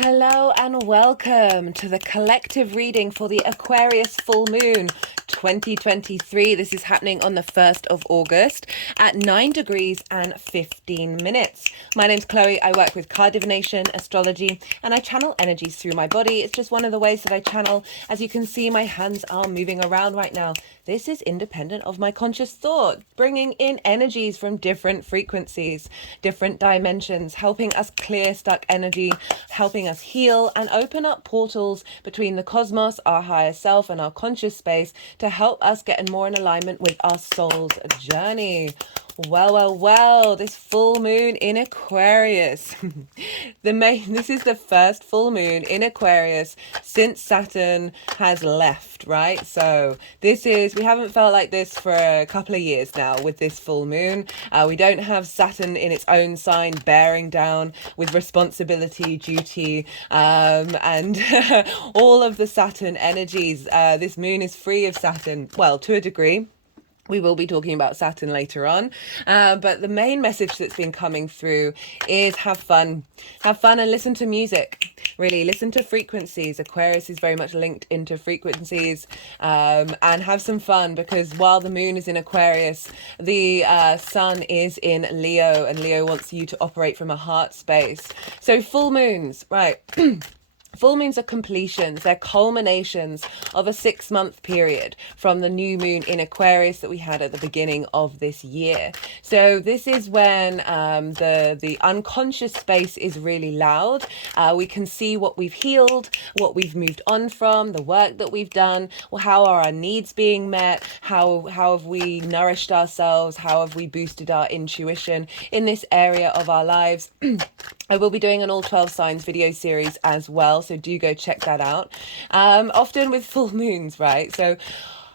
Hello and welcome to the collective reading for the Aquarius full moon 2023. This is happening on the 1st of August at 9 degrees and 15 minutes. My name's Chloe. I work with card divination, astrology, and I channel energies through my body. It's just one of the ways that I channel. As you can see, my hands are moving around right now. This is independent of my conscious thought, bringing in energies from different frequencies, different dimensions, helping us clear stuck energy, helping us heal and open up portals between the cosmos, our higher self, and our conscious space to help us get more in alignment with our soul's journey. Well, this full moon in Aquarius. This is the first full moon in Aquarius since Saturn has left, right? So we haven't felt like this for a couple of years now with this full moon. We don't have Saturn in its own sign bearing down with responsibility, duty, and all of the Saturn energies. This moon is free of Saturn, well, to a degree. We will be talking about Saturn later on. But the main message that's been coming through is have fun. Have fun and listen to music. Really, listen to frequencies. Aquarius is very much linked into frequencies. And have some fun, because while the moon is in Aquarius, the sun is in Leo, and Leo wants you to operate from a heart space. So full moons, right? Full moons are completions, they're culminations of a 6-month period from the new moon in Aquarius that we had at the beginning of this year. So this is when the unconscious space is really loud. We can see what we've healed, what we've moved on from, the work that we've done, how are our needs being met, how have we nourished ourselves, how have we boosted our intuition in this area of our lives. I will be doing an all 12 signs video series as well, so do go check that out. Often with full moons, right? So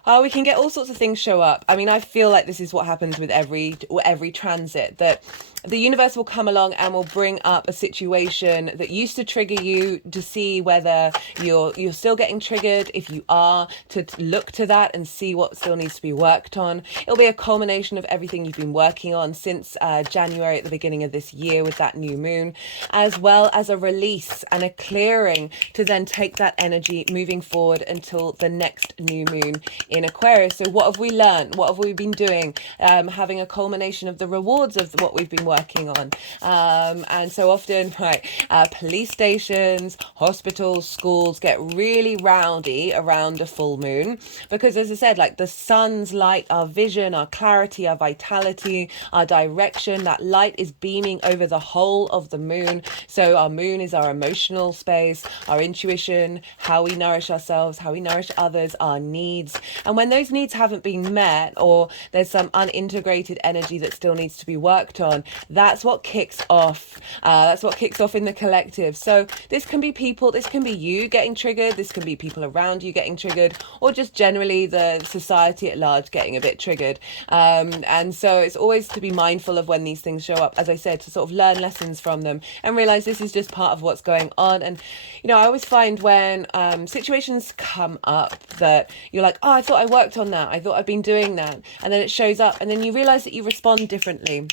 we can get all sorts of things show up. I mean, I feel like this is what happens with every transit, that the universe will come along and will bring up a situation that used to trigger you, to see whether you're still getting triggered. If you are, to look to that and see what still needs to be worked on. It'll be a culmination of everything you've been working on since January at the beginning of this year with that new moon, as well as a release and a clearing to then take that energy moving forward until the next new moon in Aquarius. So what have we learned? What have we been doing? Having a culmination of the rewards of what we've been working on. And so often, right, police stations, hospitals, schools get really rowdy around a full moon because, as I said, like the sun's light, our vision, our clarity, our vitality, our direction, that light is beaming over the whole of the moon. So our moon is our emotional space, our intuition, how we nourish ourselves, how we nourish others, our needs. And when those needs haven't been met, or there's some unintegrated energy that still needs to be worked on, that's what kicks off. That's what kicks off in the collective. So this can be people, this can be you getting triggered, this can be people around you getting triggered, or just generally the society at large getting a bit triggered. And so it's always to be mindful of when these things show up, as I said, to sort of learn lessons from them and realize this is just part of what's going on. And, you know, I always find when situations come up that you're like, oh, I thought I worked on that, I thought I've been doing that, and then it shows up and then you realize that you respond differently.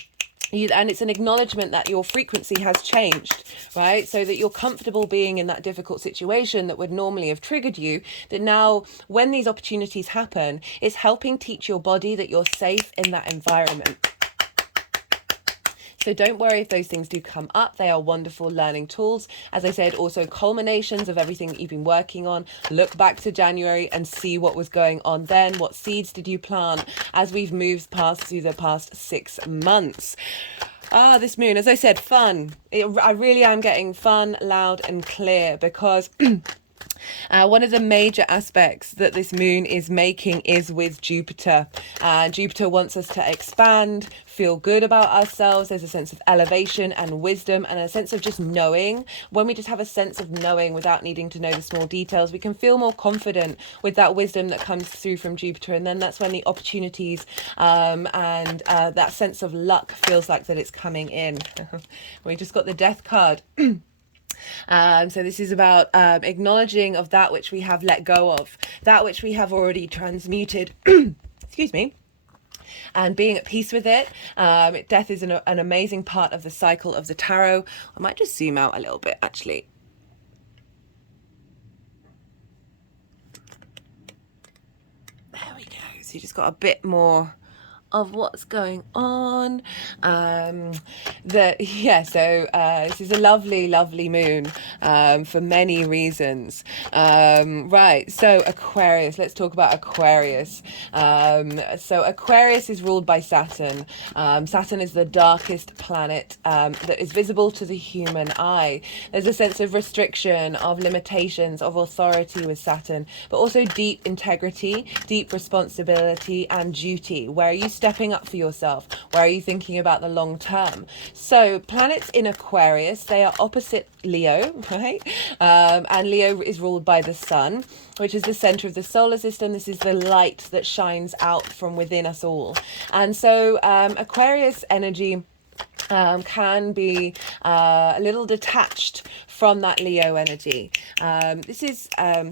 And it's an acknowledgement that your frequency has changed, right? So that you're comfortable being in that difficult situation that would normally have triggered you, that now when these opportunities happen, it's helping teach your body that you're safe in that environment. So don't worry if those things do come up. They are wonderful learning tools. As I said, also culminations of everything that you've been working on. Look back to January and see what was going on then. What seeds did you plant as we've moved through the past 6 months? This moon, as I said, fun. I really am getting fun, loud and clear, because one of the major aspects that this moon is making is with Jupiter. Jupiter wants us to expand, feel good about ourselves. There's a sense of elevation and wisdom and a sense of just knowing. When we just have a sense of knowing without needing to know the small details, we can feel more confident with that wisdom that comes through from Jupiter. And then that's when the opportunities and that sense of luck feels like that it's coming in. We just got the Death card. So this is about acknowledging of that which we have let go of, that which we have already transmuted. Excuse me. And being at peace with it. Death is an amazing part of the cycle of the tarot. I might just zoom out a little bit, actually. So you just got a bit more of what's going on. This is a lovely moon for many reasons. Right, so Aquarius, let's talk about Aquarius. So Aquarius is ruled by Saturn. Saturn is the darkest planet that is visible to the human eye. There's a sense of restriction, of limitations, of authority with Saturn, but also deep integrity, deep responsibility and duty. Where are you stepping up for yourself? Where are you thinking about the long term? So planets in Aquarius, they are opposite Leo, right? And Leo is ruled by the sun, which is the center of the solar system. This is the light that shines out from within us all. And so Aquarius energy can be a little detached from that Leo energy. This is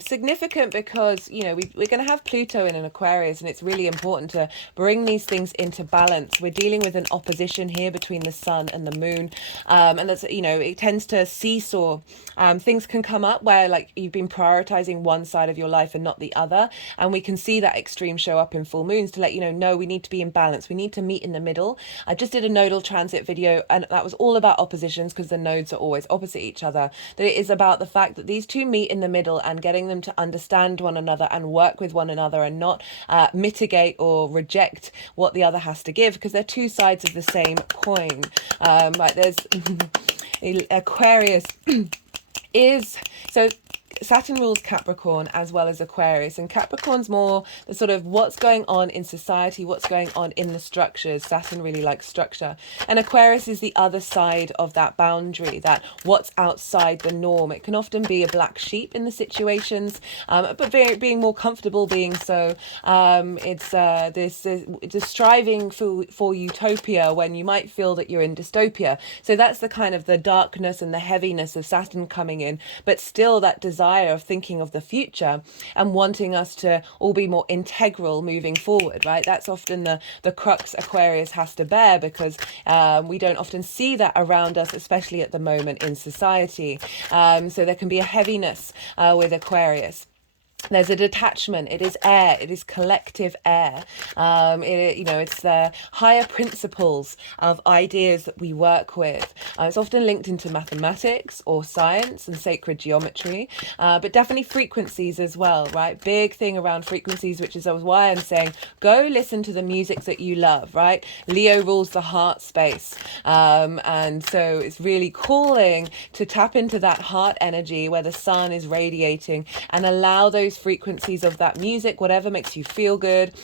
significant because, you know, we're going to have Pluto in an Aquarius, and it's really important to bring these things into balance. We're dealing with an opposition here between the sun and the moon, and that's, you know, it tends to seesaw. Things can come up where, like, you've been prioritizing one side of your life and not the other, and we can see that extreme show up in full moons to let you know, no, we need to be in balance. We need to meet in the middle. I just did a nodal transit video, and that was all about oppositions, because the nodes are always opposite each other. That it is about the fact that these two meet in the middle and getting them to understand one another and work with one another and not mitigate or reject what the other has to give, because they're two sides of the same coin. Like there's Aquarius is so Saturn rules Capricorn as well as Aquarius, and Capricorn's more the sort of what's going on in society, what's going on in the structures. Saturn really likes structure, and Aquarius is the other side of that boundary, that what's outside the norm. It can often be a black sheep in the situations, but being more comfortable being so. It's a striving for utopia when you might feel that you're in dystopia. So that's the kind of the darkness and the heaviness of Saturn coming in, but still that desire of thinking of the future and wanting us to all be more integral moving forward, right? That's often the crux Aquarius has to bear, because we don't often see that around us, especially at the moment in society. So there can be a heaviness with Aquarius. There's a detachment. It is air. It is collective air. It's the higher principles of ideas that we work with. It's often linked into mathematics or science and sacred geometry, but definitely frequencies as well, right? Big thing around frequencies, which is why I'm saying go listen to the music that you love, right? Leo rules the heart space. And so it's really calling to tap into that heart energy where the sun is radiating and allow those frequencies of that music, whatever makes you feel good,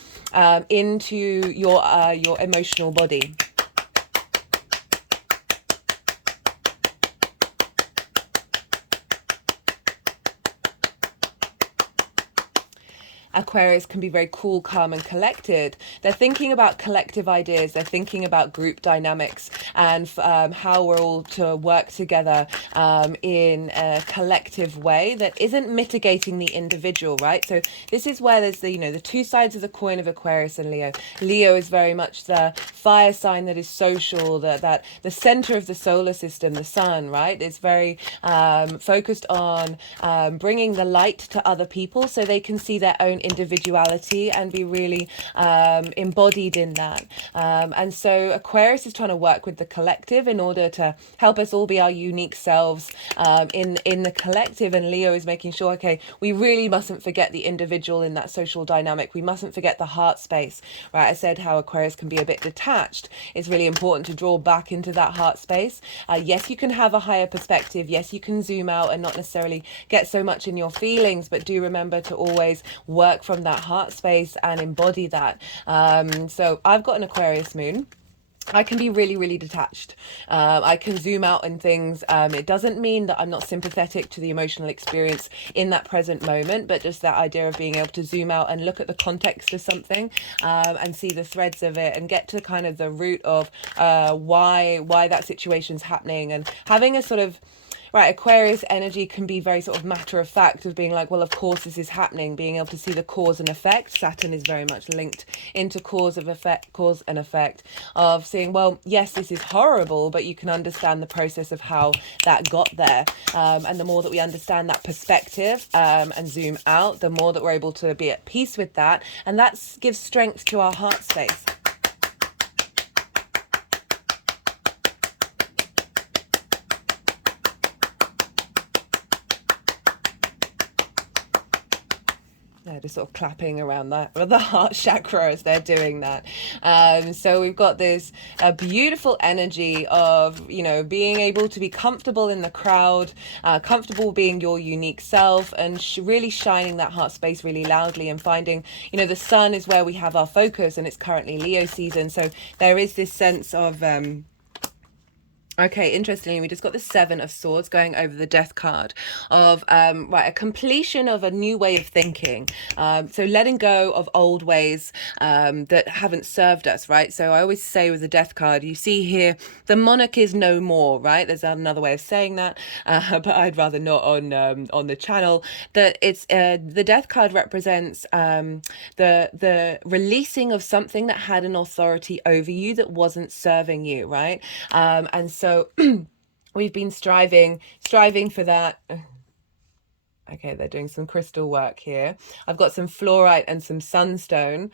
into your emotional body. Aquarius can be very cool, calm and collected. They're thinking about collective ideas. They're thinking about group dynamics and how we're all to work together in a collective way that isn't mitigating the individual, right? So this is where there's the two sides of the coin of Aquarius and Leo. Leo is very much the fire sign that is social, the center of the solar system, the sun, right? It's very focused on bringing the light to other people so they can see their own individuality and be really embodied in that. And so Aquarius is trying to work with the collective in order to help us all be our unique selves in the collective. And Leo is making sure, okay, we really mustn't forget the individual in that social dynamic. We mustn't forget the heart space, right? I said how Aquarius can be a bit detached. It's really important to draw back into that heart space. Yes, you can have a higher perspective. Yes, you can zoom out and not necessarily get so much in your feelings, but do remember to always work from that heart space and embody that. So I've got an Aquarius moon. I can be really, really detached. I can zoom out and things. It doesn't mean that I'm not sympathetic to the emotional experience in that present moment, but just that idea of being able to zoom out and look at the context of something and see the threads of it and get to kind of the root of why that situation's happening, and having a sort of right, Aquarius energy can be very sort of matter of fact, of being like, well, of course this is happening, being able to see the cause and effect. Saturn is very much linked into cause and effect, of seeing, well, yes, this is horrible, but you can understand the process of how that got there. And the more that we understand that perspective and zoom out, the more that we're able to be at peace with that. And that gives strength to our heart space. Yeah, just sort of clapping around that, the heart chakra as they're doing that. So we've got this beautiful energy of, you know, being able to be comfortable in the crowd, comfortable being your unique self, and really shining that heart space really loudly, and finding, you know, the sun is where we have our focus, and it's currently Leo season. So there is this sense of... Okay, interestingly, we just got the Seven of Swords going over the Death card of, right, a completion of a new way of thinking. So letting go of old ways that haven't served us, right? So I always say with the Death card, you see here, the monarch is no more, right? There's another way of saying that, but I'd rather not on the channel. That it's the Death card represents the releasing of something that had an authority over you that wasn't serving you, right? And so we've been striving for that. Okay, they're doing some crystal work here. I've got some fluorite and some sunstone.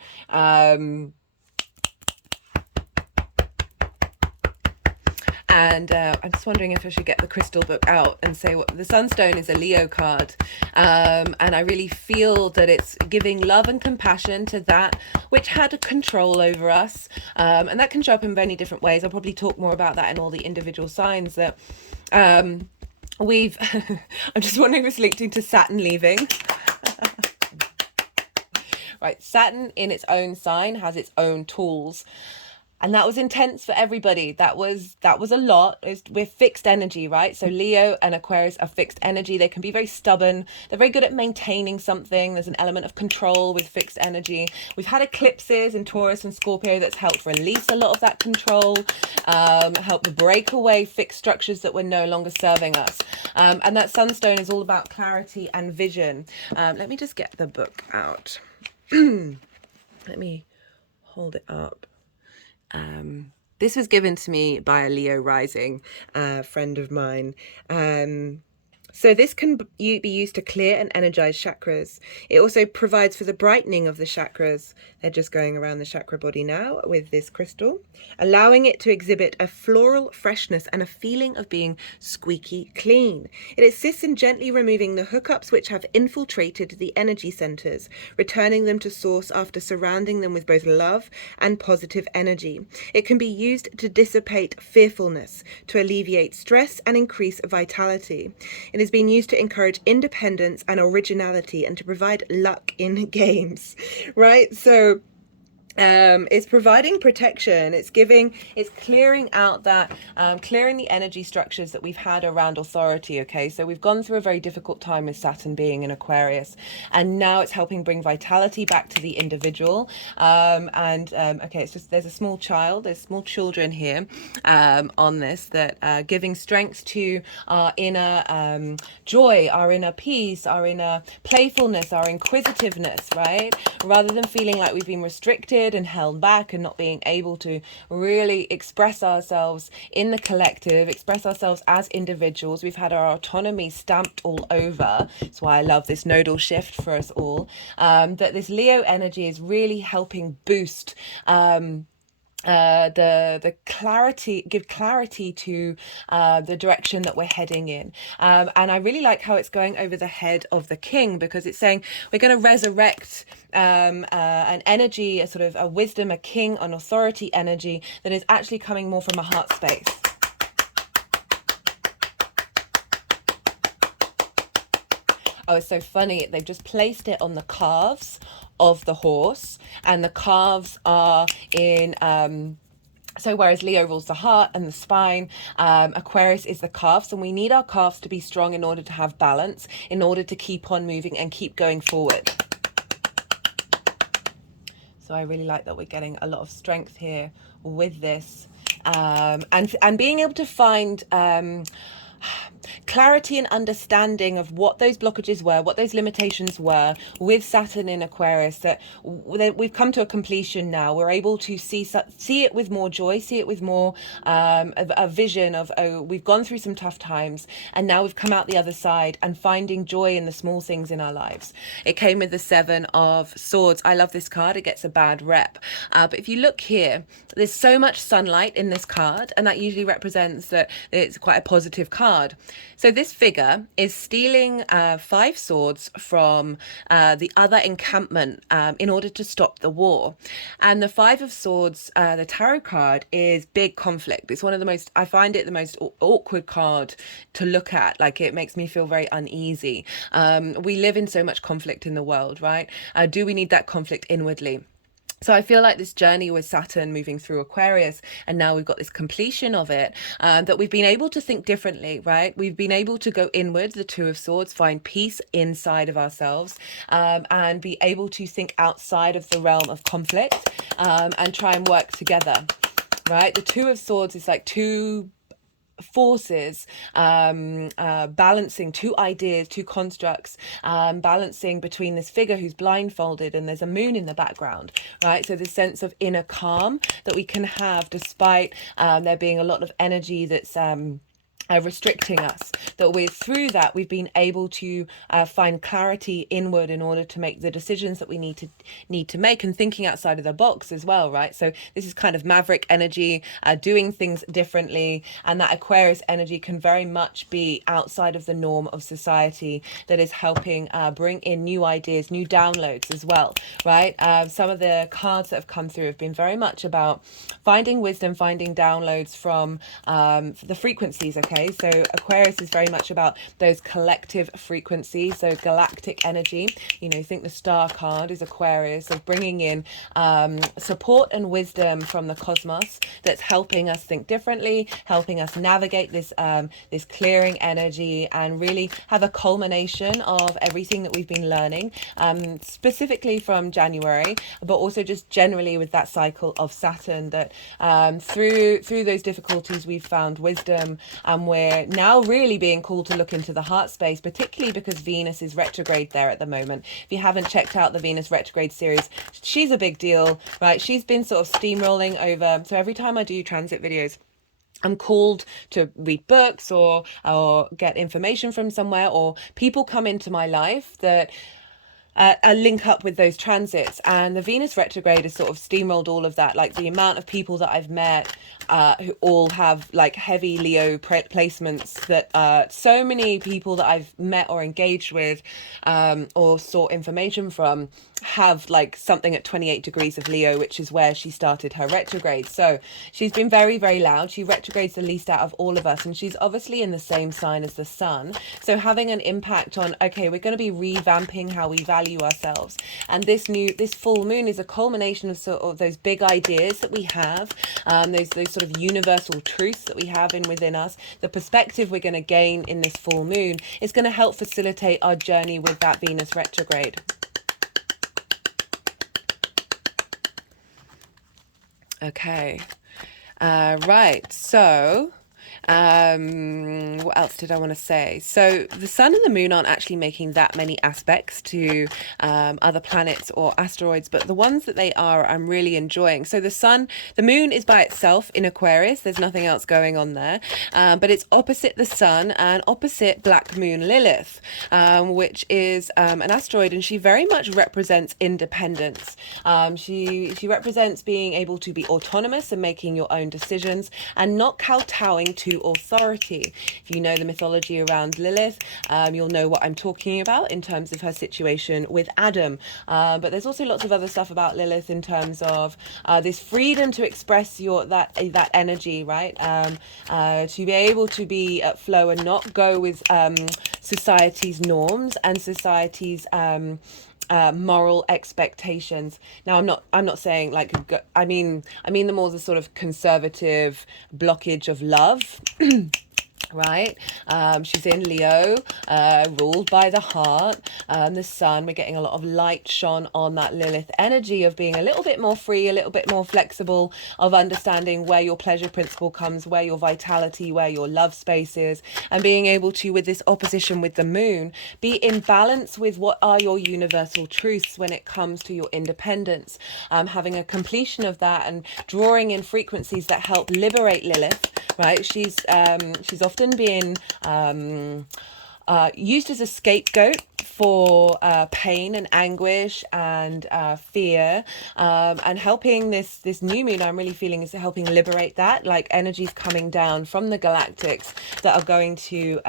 And I'm just wondering if I should get the crystal book out and say what the Sunstone is. A Leo card, and I really feel that it's giving love and compassion to that which had a control over us, and that can show up in many different ways. I'll probably talk more about that in all the individual signs that we've I'm just wondering if it's linked into Saturn leaving. Right, Saturn in its own sign has its own tools. And that was intense for everybody. That was a lot. We're fixed energy, right? So Leo and Aquarius are fixed energy. They can be very stubborn. They're very good at maintaining something. There's an element of control with fixed energy. We've had eclipses in Taurus and Scorpio that's helped release a lot of that control, help break away fixed structures that were no longer serving us. And that Sunstone is all about clarity and vision. Let me just get the book out. Let me hold it up. This was given to me by a Leo rising friend of mine. So this can be used to clear and energize chakras. It also provides for the brightening of the chakras. They're just going around the chakra body now with this crystal, allowing it to exhibit a floral freshness and a feeling of being squeaky clean. It assists in gently removing the hookups which have infiltrated the energy centers, returning them to source after surrounding them with both love and positive energy. It can be used to dissipate fearfulness, to alleviate stress and increase vitality. It has been used to encourage independence and originality and to provide luck in games, right? So it's providing protection. It's clearing out that, clearing the energy structures that we've had around authority. Okay, so we've gone through a very difficult time with Saturn being in Aquarius, and now it's helping bring vitality back to the individual. Okay, it's just, there's a small children here on this that giving strength to our inner joy, our inner peace, our inner playfulness, our inquisitiveness, right? Rather than feeling like we've been restricted and held back and not being able to really express ourselves in the collective, express ourselves as individuals. We've had our autonomy stamped all over. That's why I love this nodal shift for us all. That this Leo energy is really helping boost the clarity, give clarity to the direction that we're heading in. And I really like how it's going over the head of the king, because it's saying we're going to resurrect an energy, a sort of a wisdom, a king, an authority energy that is actually coming more from a heart space. Oh, it's so funny. They've just placed it on the calves of the horse, and the calves are in so whereas Leo rules the heart and the spine, Aquarius is the calves, and we need our calves to be strong in order to have balance, in order to keep on moving and keep going forward. So I really like that we're getting a lot of strength here with this, and being able to find clarity and understanding of what those blockages were, what those limitations were with Saturn in Aquarius, that we've come to a completion now. We're able to see it with more joy, see it with more a vision of, oh, we've gone through some tough times and now we've come out the other side, and finding joy in the small things in our lives. It came with the Seven of Swords. I love this card. It gets a bad rep. But if you look here, there's so much sunlight in this card, and that usually represents that it's quite a positive card. So this figure is stealing 5 swords from the other encampment in order to stop the war. And the 5 of Swords, the tarot card, is big conflict. It's one of the most, I find it the most awkward card to look at. Like, it makes me feel very uneasy. We live in so much conflict in the world, right? Do we need that conflict inwardly? So I feel like this journey with Saturn moving through Aquarius, and now we've got this completion of it, that we've been able to think differently, right? We've been able to go inwards, the Two of Swords, find peace inside of ourselves, and be able to think outside of the realm of conflict, and try and work together, right? The Two of Swords is like two forces balancing, two ideas, two constructs, balancing between this figure who's blindfolded and there's a moon in the background, right? So this sense of inner calm that we can have despite there being a lot of energy that's restricting us, that through that we've been able to find clarity inward in order to make the decisions that we need to make, and thinking outside of the box as well, right? So this is kind of maverick energy, doing things differently, and that Aquarius energy can very much be outside of the norm of society, that is helping bring in new ideas, new downloads as well, right? Some of the cards that have come through have been very much about finding wisdom, finding downloads from the frequencies, okay? So Aquarius is very much about those collective frequencies, so galactic energy. You know, think the star card is Aquarius, of bringing in support and wisdom from the cosmos that's helping us think differently, helping us navigate this this clearing energy, and really have a culmination of everything that we've been learning, specifically from January, but also just generally with that cycle of Saturn, that through those difficulties we've found wisdom, and we're now really being called to look into the heart space, particularly because Venus is retrograde there at the moment. If you haven't checked out the Venus retrograde series, she's a big deal, right? She's been sort of steamrolling over. So every time I do transit videos, I'm called to read books or get information from somewhere, or people come into my life that link up with those transits, and the Venus retrograde has sort of steamrolled all of that. Like the amount of people that I've met who all have like heavy Leo placements, that so many people that I've met or engaged with or sought information from have like something at 28 degrees of Leo, which is where she started her retrograde. So she's been very, very loud. She retrogrades the least out of all of us, and she's obviously in the same sign as the sun, so having an impact on, okay, we're going to be revamping how we value ourselves. And this full moon is a culmination of sort of those big ideas that we have, those sort of universal truths that we have within us. The perspective we're going to gain in this full moon is going to help facilitate our journey with that Venus retrograde. Okay, right, so what else did I want to say? So the sun and the moon aren't actually making that many aspects to other planets or asteroids, but the ones that they are, I'm really enjoying. So the moon is by itself in Aquarius. There's nothing else going on there, but it's opposite the sun and opposite Black Moon Lilith, which is an asteroid, and she very much represents independence. She represents being able to be autonomous and making your own decisions, and not kowtowing to authority. If you know the mythology around Lilith, you'll know what I'm talking about in terms of her situation with Adam. But there's also lots of other stuff about Lilith in terms of this freedom to express that energy, right? To be able to be at flow and not go with society's norms and society's moral expectations. Now, I'm not saying like, I mean the more the sort of conservative blockage of love. right? She's in Leo, ruled by the heart, the sun. We're getting a lot of light shone on that Lilith energy of being a little bit more free, a little bit more flexible, of understanding where your pleasure principle comes, where your vitality, where your love space is, and being able to, with this opposition with the moon, be in balance with what are your universal truths when it comes to your independence, having a completion of that and drawing in frequencies that help liberate Lilith, right? She's often been used as a scapegoat for pain and anguish and fear, and helping this new moon, I'm really feeling, is helping liberate that, like energies coming down from the galactics that are going to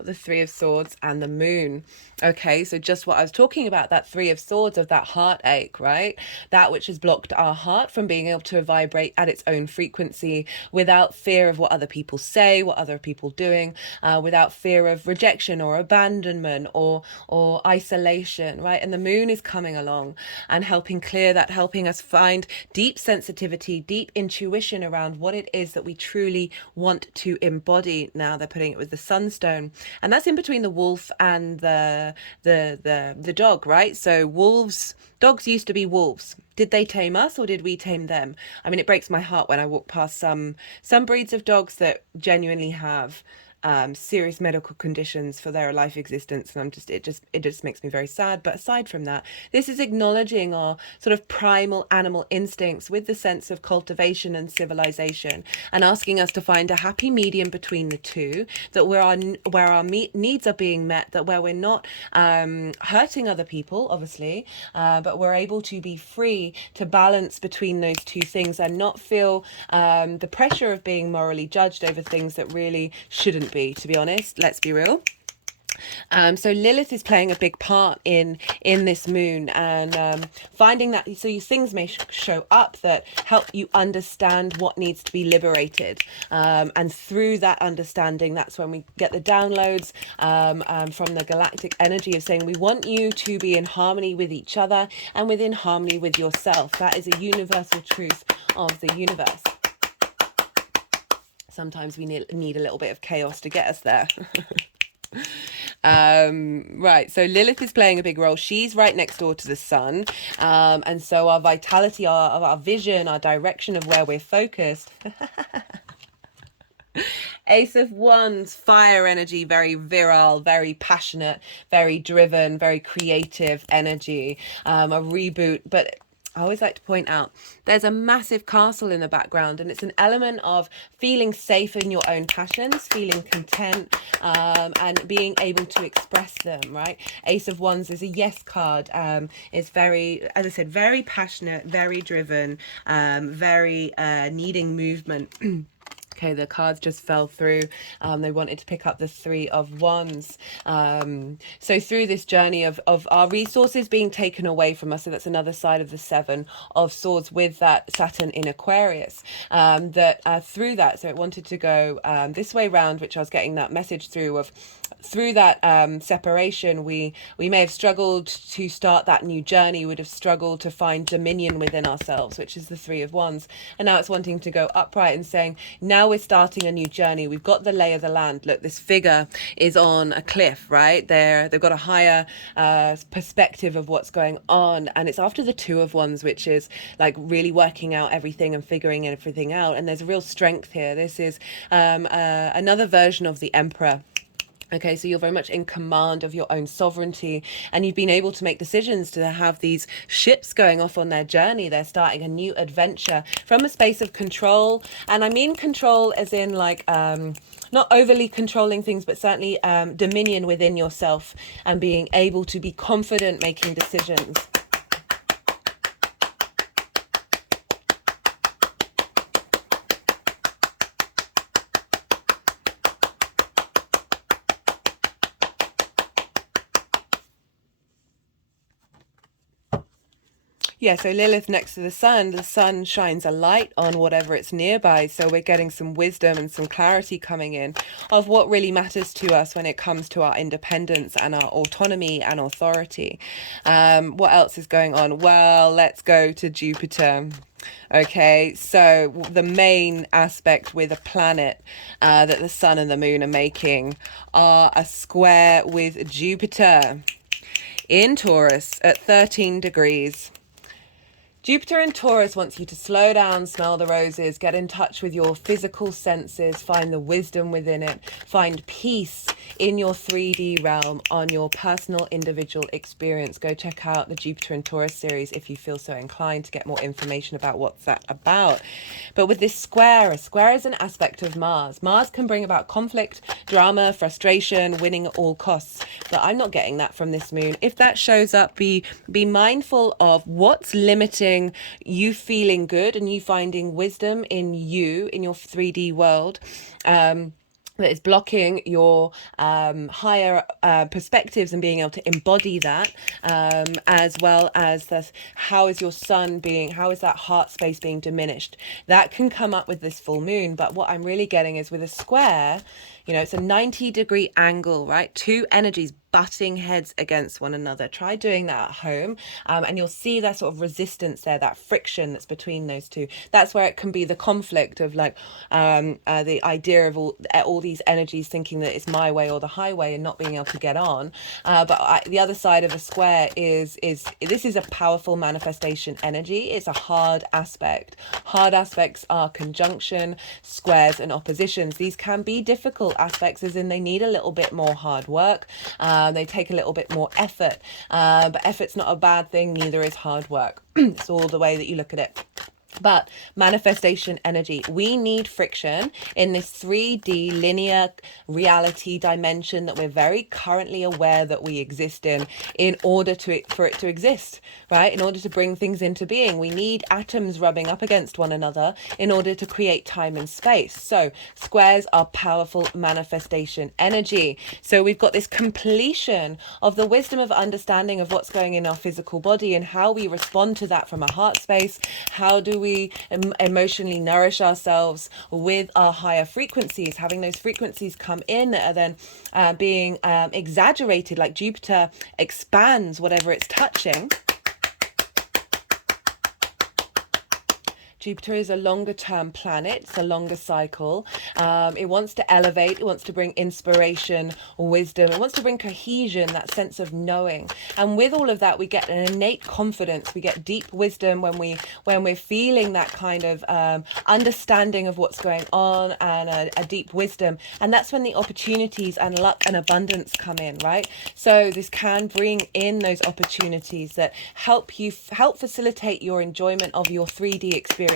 the Three of Swords and the moon. Okay, so just what I was talking about, that Three of Swords, of that heartache, right? That which has blocked our heart from being able to vibrate at its own frequency without fear of what other people say, what other people doing, without fear of rejection or abandonment or isolation, right? And the moon is coming along and helping clear that, helping us find deep sensitivity, deep intuition around what it is that we truly want to embody. Now they're putting it with the sunstone, and that's in between the wolf and the dog, right? So dogs used to be wolves. Did they tame us or did we tame them? I mean, it breaks my heart when I walk past some breeds of dogs that genuinely have serious medical conditions for their life existence, and it just makes me very sad. But aside from that, this is acknowledging our sort of primal animal instincts with the sense of cultivation and civilization, and asking us to find a happy medium between the two, that where our needs are being met, that where we're not hurting other people, obviously, but we're able to be free to balance between those two things and not feel the pressure of being morally judged over things that really shouldn't be, to be honest. Let's be real. So Lilith is playing a big part in this moon, and finding that, so things may show up that help you understand what needs to be liberated, and through that understanding, that's when we get the downloads from the galactic energy of saying we want you to be in harmony with each other and within harmony with yourself. That is a universal truth of the universe. Sometimes we need a little bit of chaos to get us there. Right, so Lilith is playing a big role. She's right next door to the sun, and so our vitality, our vision, our direction of where we're focused. Ace of Wands, fire energy, very virile, very passionate, very driven, very creative energy, a reboot. But I always like to point out there's a massive castle in the background, and it's an element of feeling safe in your own passions, feeling content, and being able to express them, right? Ace of Wands is a yes card. It's very, as I said, very passionate, very driven, very needing movement. Okay, the cards just fell through. They wanted to pick up the Three of Wands. So through this journey of our resources being taken away from us, so that's another side of the Seven of Swords with that Saturn in Aquarius, through that, so it wanted to go this way round, which I was getting that message through of, through that separation, we may have struggled to start that new journey, would have struggled to find dominion within ourselves, which is the Three of Wands. And now it's wanting to go upright and saying, now we're starting a new journey. We've got the lay of the land. Look, this figure is on a cliff, right? They've got a higher perspective of what's going on. And it's after the Two of Wands, which is like really working out everything and figuring everything out. And there's a real strength here. This is another version of the Emperor. Okay, so you're very much in command of your own sovereignty, and you've been able to make decisions to have these ships going off on their journey. They're starting a new adventure from a space of control. And I mean control as in like, not overly controlling things, but certainly dominion within yourself and being able to be confident making decisions. Yeah, so Lilith next to the sun shines a light on whatever it's nearby. So we're getting some wisdom and some clarity coming in of what really matters to us when it comes to our independence and our autonomy and authority. What else is going on? Well, let's go to Jupiter. Okay, so the main aspect with a planet that the sun and the moon are making are a square with Jupiter in Taurus at 13 degrees. Jupiter in Taurus wants you to slow down, smell the roses, get in touch with your physical senses, find the wisdom within it, find peace in your 3D realm on your personal individual experience. Go check out the Jupiter in Taurus series if you feel so inclined to get more information about what's that about. But with this square, a square is an aspect of Mars. Mars can bring about conflict, drama, frustration, winning at all costs. But I'm not getting that from this moon. If that shows up, be mindful of what's limiting you feeling good and you finding wisdom in you, in your 3D world. That is blocking your higher perspectives and being able to embody that, as well as this, how is your sun being, how is that heart space being diminished? That can come up with this full moon. But what I'm really getting is with a square, you know, it's a 90-degree angle, right? Two energies butting heads against one another. Try doing that at home, and you'll see that sort of resistance there, that friction that's between those two. That's where it can be the conflict of like the idea of all these energies thinking that it's my way or the highway and not being able to get on. The other side of a square is this is a powerful manifestation energy. It's a hard aspect. Hard aspects are conjunction, squares, and oppositions. These can be difficult aspects, as in they need a little bit more hard work. They take a little bit more effort, but effort's not a bad thing, neither is hard work. It's all the way that you look at it. But manifestation energy, we need friction in this 3D linear reality dimension that we're very currently aware that we exist in order for it to exist, right? In order to bring things into being, we need atoms rubbing up against one another in order to create time and space. So squares are powerful manifestation energy. So we've got this completion of the wisdom of understanding of what's going in our physical body and how we respond to that from a heart space. How do we emotionally nourish ourselves with our higher frequencies, having those frequencies come in that are then being exaggerated, like Jupiter expands whatever it's touching. Jupiter is a longer term planet. It's a longer cycle. It wants to elevate. It wants to bring inspiration, wisdom. It wants to bring cohesion, that sense of knowing. And with all of that, we get an innate confidence. We get deep wisdom when we're feeling that kind of understanding of what's going on, and a deep wisdom. And that's when the opportunities and luck and abundance come in, right? So this can bring in those opportunities that help facilitate your enjoyment of your 3D experience.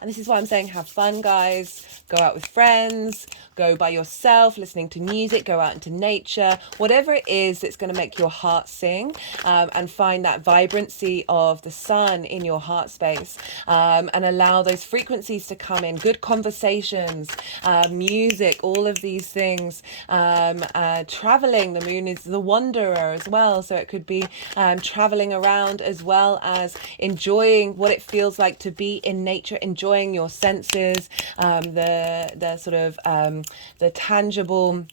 And this is why I'm saying have fun, guys. Go out with friends, go by yourself, listening to music, go out into nature, whatever it is that's going to make your heart sing, and find that vibrancy of the sun in your heart space, and allow those frequencies to come in. Good conversations, music, all of these things. Traveling, the moon is the wanderer as well, so it could be traveling around as well as enjoying what it feels like to be in nature, enjoying your senses, the sort of the tangible.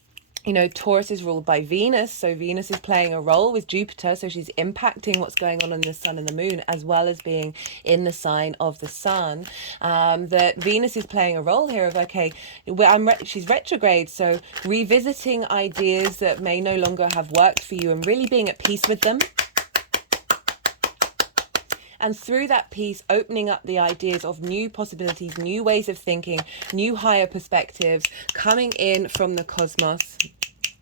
You know, Taurus is ruled by Venus, so Venus is playing a role with Jupiter, so she's impacting what's going on in the sun and the moon, as well as being in the sign of the sun. That Venus is playing a role here of, okay, she's retrograde, so revisiting ideas that may no longer have worked for you and really being at peace with them. And through that piece, opening up the ideas of new possibilities, new ways of thinking, new higher perspectives coming in from the cosmos.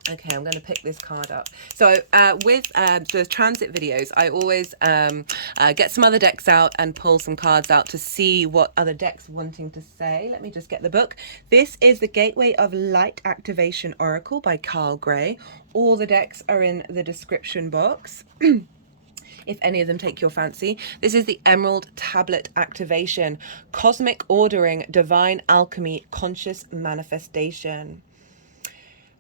Okay, I'm going to pick this card up. So with the transit videos, I always get some other decks out and pull some cards out to see what other decks are wanting to say. Let me just get the book. This is the Gateway of Light Activation Oracle by Carl Gray. All the decks are in the description box. If any of them take your fancy. This is the Emerald Tablet Activation, Cosmic Ordering, Divine Alchemy, Conscious Manifestation.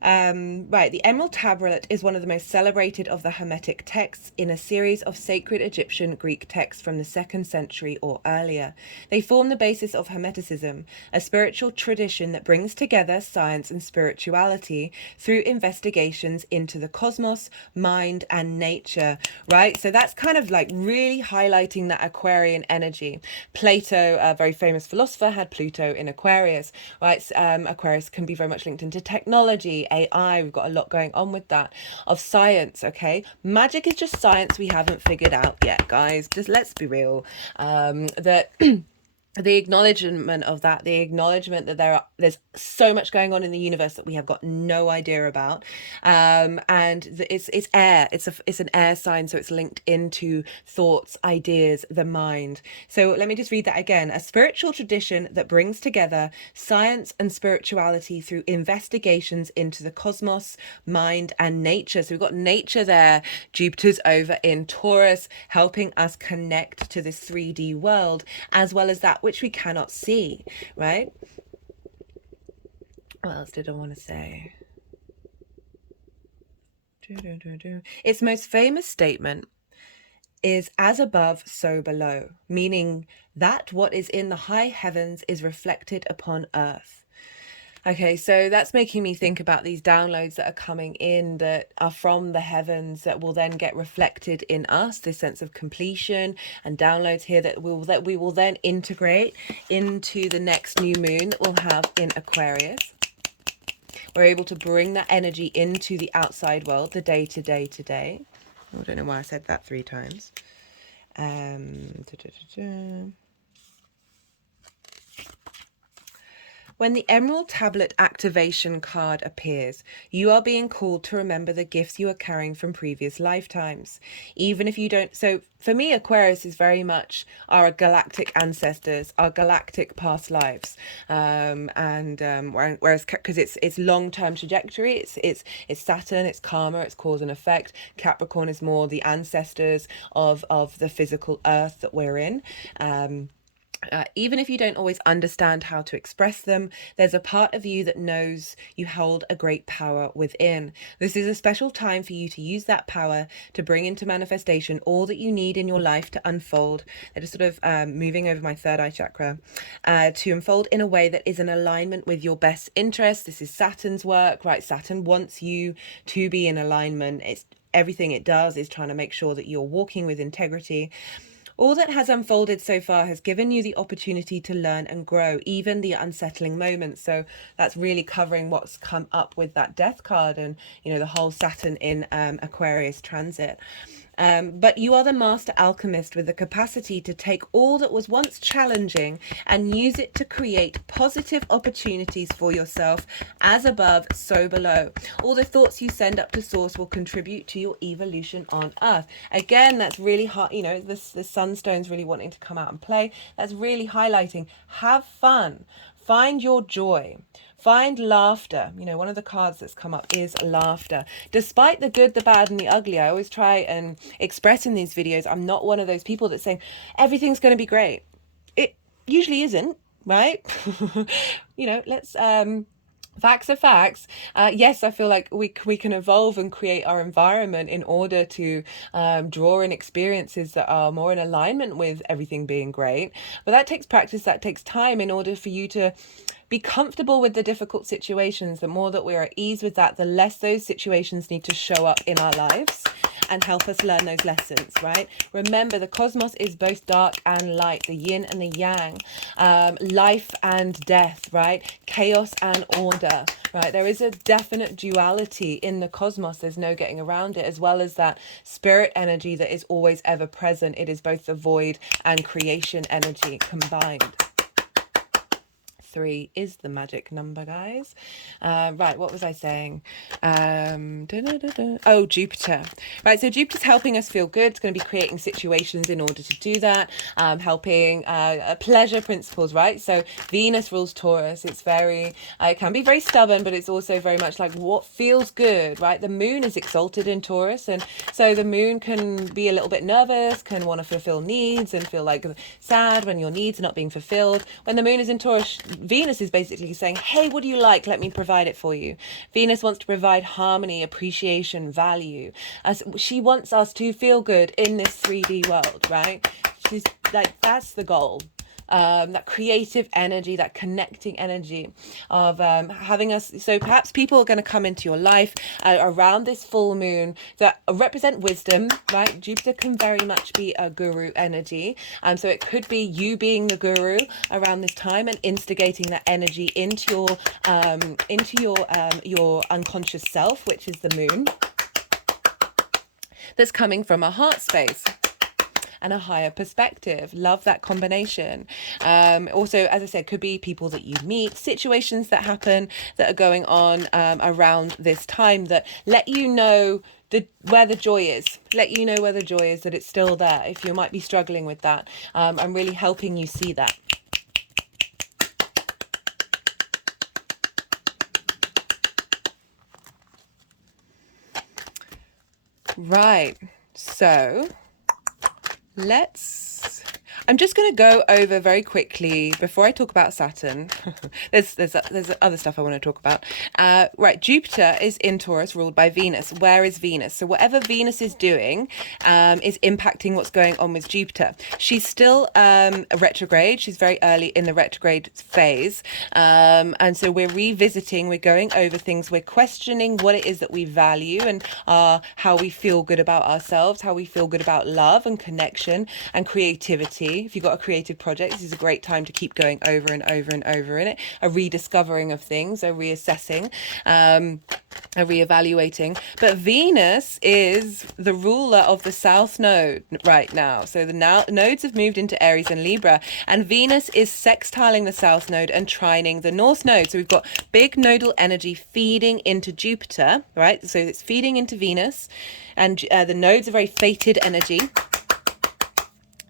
Right, the Emerald Tablet is one of the most celebrated of the Hermetic texts in a series of sacred Egyptian Greek texts from the 2nd century or earlier. They form the basis of Hermeticism, a spiritual tradition that brings together science and spirituality through investigations into the cosmos, mind, and nature, right? So that's kind of like really highlighting that Aquarian energy. Plato, a very famous philosopher, had Pluto in Aquarius, right? Aquarius can be very much linked into technology, AI, we've got a lot going on with that, of science, okay? Magic is just science we haven't figured out yet, guys. Just let's be real. That the acknowledgement of that, the acknowledgement that there's so much going on in the universe that we have got no idea about, and it's air. It's an air sign, so it's linked into thoughts, ideas, the mind. So let me just read that again. A spiritual tradition that brings together science and spirituality through investigations into the cosmos, mind, and nature. So we've got nature there. Jupiter's over in Taurus, helping us connect to this 3D world, as well as that which we cannot see, right? What else did I want to say? Its most famous statement is as above, so below, meaning that what is in the high heavens is reflected upon earth. Okay, so that's making me think about these downloads that are coming in that are from the heavens that will then get reflected in us, this sense of completion and downloads here that we will then integrate into the next new moon that we'll have in Aquarius. We're able to bring that energy into the outside world, the day to day to day. Oh, I don't know why I said that 3 times. When the Emerald Tablet activation card appears, you are being called to remember the gifts you are carrying from previous lifetimes. Even if you don't... So for me, Aquarius is very much our galactic ancestors, our galactic past lives. Whereas, because it's long-term trajectory, it's Saturn, it's karma, it's cause and effect. Capricorn is more the ancestors of the physical earth that we're in. Even if you don't always understand how to express them, there's a part of you that knows you hold a great power within. This is a special time for you to use that power to bring into manifestation all that you need in your life to unfold. That is sort of moving over my 3rd eye chakra, to unfold in a way that is in alignment with your best interests. This is Saturn's work, right? Saturn wants you to be in alignment. It's everything it does is trying to make sure that you're walking with integrity. All that has unfolded so far has given you the opportunity to learn and grow, even the unsettling moments. So that's really covering what's come up with that death card and, you know, the whole Saturn in Aquarius transit. But you are the master alchemist with the capacity to take all that was once challenging and use it to create positive opportunities for yourself. As above, so below. All the thoughts you send up to source will contribute to your evolution on earth. Again, that's really hard. You know, the sunstone's really wanting to come out and play. That's really highlighting. Have fun. Find your joy. Find laughter. You know, one of the cards that's come up is laughter. Despite the good, the bad, and the ugly, I always try and express in these videos, I'm not one of those people that's saying everything's going to be great. It usually isn't, right? You know, let's... Facts are facts. Yes, I feel like we can evolve and create our environment in order to draw in experiences that are more in alignment with everything being great. But that takes practice, that takes time in order for you to be comfortable with the difficult situations. The more that we're at ease with that, the less those situations need to show up in our lives and help us learn those lessons, right? Remember, the cosmos is both dark and light, the yin and the yang, life and death, right? Chaos and order, right? There is a definite duality in the cosmos. There's no getting around it, as well as that spirit energy that is always ever present. It is both the void and creation energy combined. 3 is the magic number, guys. Right, what was I saying? Oh, Jupiter. Right, so Jupiter's helping us feel good. It's going to be creating situations in order to do that, helping pleasure principles, right? So Venus rules Taurus. It's very, it can be very stubborn, but it's also very much like what feels good, right? The moon is exalted in Taurus, and so the moon can be a little bit nervous, can want to fulfill needs and feel like sad when your needs are not being fulfilled. When the moon is in Taurus, Venus is basically saying, hey, what do you like? Let me provide it for you. Venus wants to provide harmony, appreciation, value. As she wants us to feel good in this 3D world, right? She's like, that's the goal. That creative energy, that connecting energy of having us. So perhaps people are going to come into your life around this full moon that represent wisdom, right? Jupiter can very much be a guru energy. So it could be you being the guru around this time and instigating that energy into your unconscious self, which is the moon, that's coming from a heart space and a higher perspective. Love that combination. Also, as I said, could be people that you meet, situations that happen that are going on around this time that let you know where the joy is. Let you know where the joy is, that it's still there. If you might be struggling with that, I'm really helping you see that. Right, so I'm just going to go over very quickly before I talk about Saturn. there's other stuff I want to talk about. Right, Jupiter is in Taurus, ruled by Venus. Where is Venus? So whatever Venus is doing is impacting what's going on with Jupiter. She's still a retrograde. She's very early in the retrograde phase. And so we're revisiting, we're going over things, we're questioning what it is that we value and how we feel good about ourselves, how we feel good about love and connection and creativity. If you've got a creative project, this is a great time to keep going over and over and over in it, a rediscovering of things, a reassessing, a reevaluating. But Venus is the ruler of the South Node right now. So the nodes have moved into Aries and Libra, and Venus is sextiling the South Node and trining the North Node. So we've got big nodal energy feeding into Jupiter, right? So it's feeding into Venus, and the nodes are very fated energy.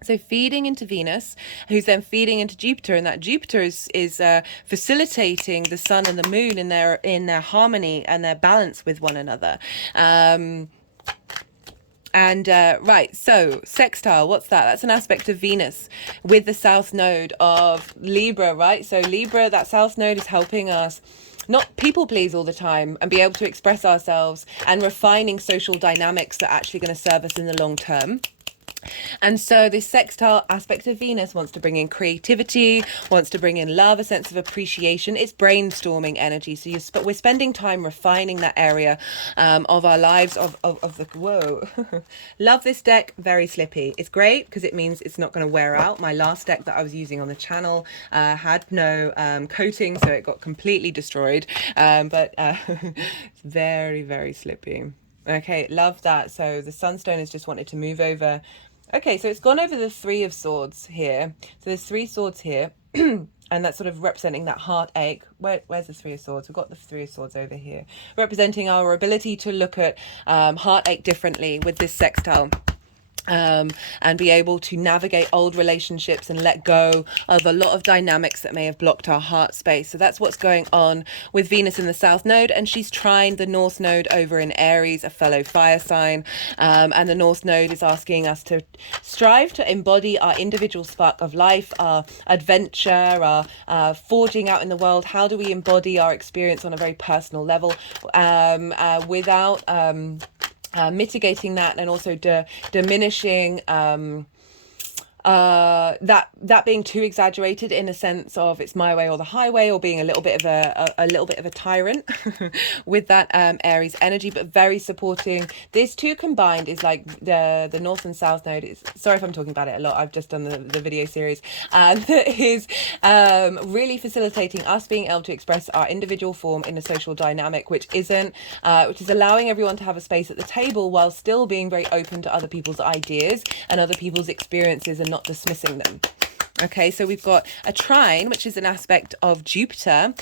So feeding into Venus, who's then feeding into Jupiter, and that Jupiter is facilitating the sun and the moon in their harmony and their balance with one another. Right, so sextile, what's that? That's an aspect of Venus with the South Node of Libra, right? So Libra, that South Node is helping us not people please all the time and be able to express ourselves and refining social dynamics that are actually going to serve us in the long term. And so this sextile aspect of Venus wants to bring in creativity, wants to bring in love, a sense of appreciation. It's brainstorming energy. So we're spending time refining that area of our lives, of the, whoa. Love this deck, very slippy. It's great because it means it's not going to wear out. My last deck that I was using on the channel had no coating, so it got completely destroyed. But it's very, very slippy. Okay, love that. So the Sunstone has just wanted to move over. Okay, so it's gone over the Three of Swords here. So there's 3 swords here, and that's sort of representing that heartache. Where's the Three of Swords? We've got the Three of Swords over here, representing our ability to look at heartache differently with this sextile. And be able to navigate old relationships and let go of a lot of dynamics that may have blocked our heart space. So that's what's going on with Venus in the South Node, and she's trying the North Node over in Aries, a fellow fire sign, and the North Node is asking us to strive to embody our individual spark of life, our adventure, our forging out in the world. How do we embody our experience on a very personal level without mitigating that and also diminishing that being too exaggerated in a sense of it's my way or the highway, or being a little bit of a tyrant with that Aries energy, but very supporting. These two combined is like the North and South Node. Sorry if I'm talking about it a lot. I've just done the video series that is really facilitating us being able to express our individual form in a social dynamic, which is allowing everyone to have a space at the table while still being very open to other people's ideas and other people's experiences and not dismissing them. Okay, so we've got a trine, which is an aspect of Jupiter.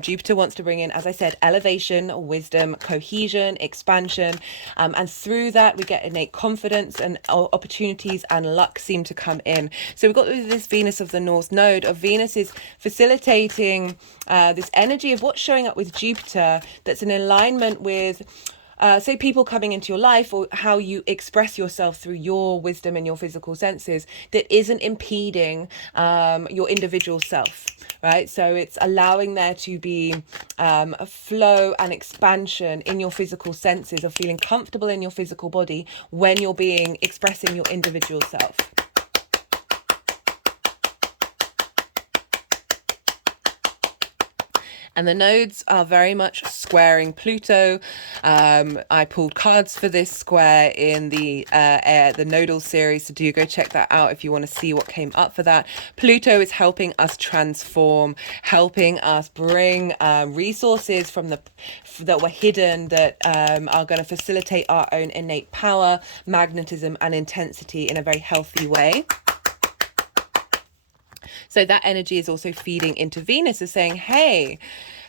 Jupiter wants to bring in, as I said, elevation, wisdom, cohesion, expansion, and through that we get innate confidence, and opportunities and luck seem to come in. So we've got this Venus of the North Node of Venus is facilitating this energy of what's showing up with Jupiter that's in alignment with say people coming into your life, or how you express yourself through your wisdom and your physical senses, that isn't impeding your individual self, right? So it's allowing there to be a flow and expansion in your physical senses of feeling comfortable in your physical body when you're expressing your individual self. And the nodes are very much squaring Pluto. I pulled cards for this square in the nodal series, so do go check that out if you want to see what came up for that. Pluto is helping us transform, helping us bring resources from that were hidden, that are going to facilitate our own innate power, magnetism, and intensity in a very healthy way. So that energy is also feeding into Venus, is saying, hey,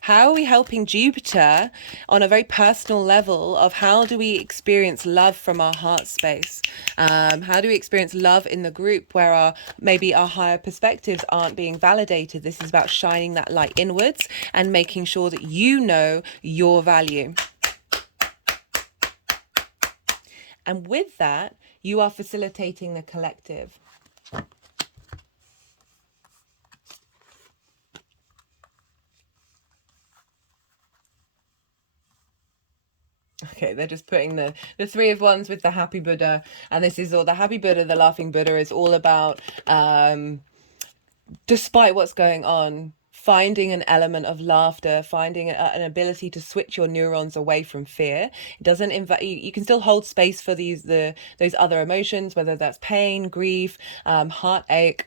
how are we helping Jupiter on a very personal level of how do we experience love from our heart space? How do we experience love in the group where maybe our higher perspectives aren't being validated? This is about shining that light inwards and making sure that you know your value. And with that, you are facilitating the collective. Okay, they're just putting the Three of Wands with the Happy Buddha, and this is all the Happy Buddha, the Laughing Buddha, is all about despite what's going on, finding an element of laughter, finding an ability to switch your neurons away from fear. It doesn't invite you can still hold space for those other emotions, whether that's pain, grief, heartache.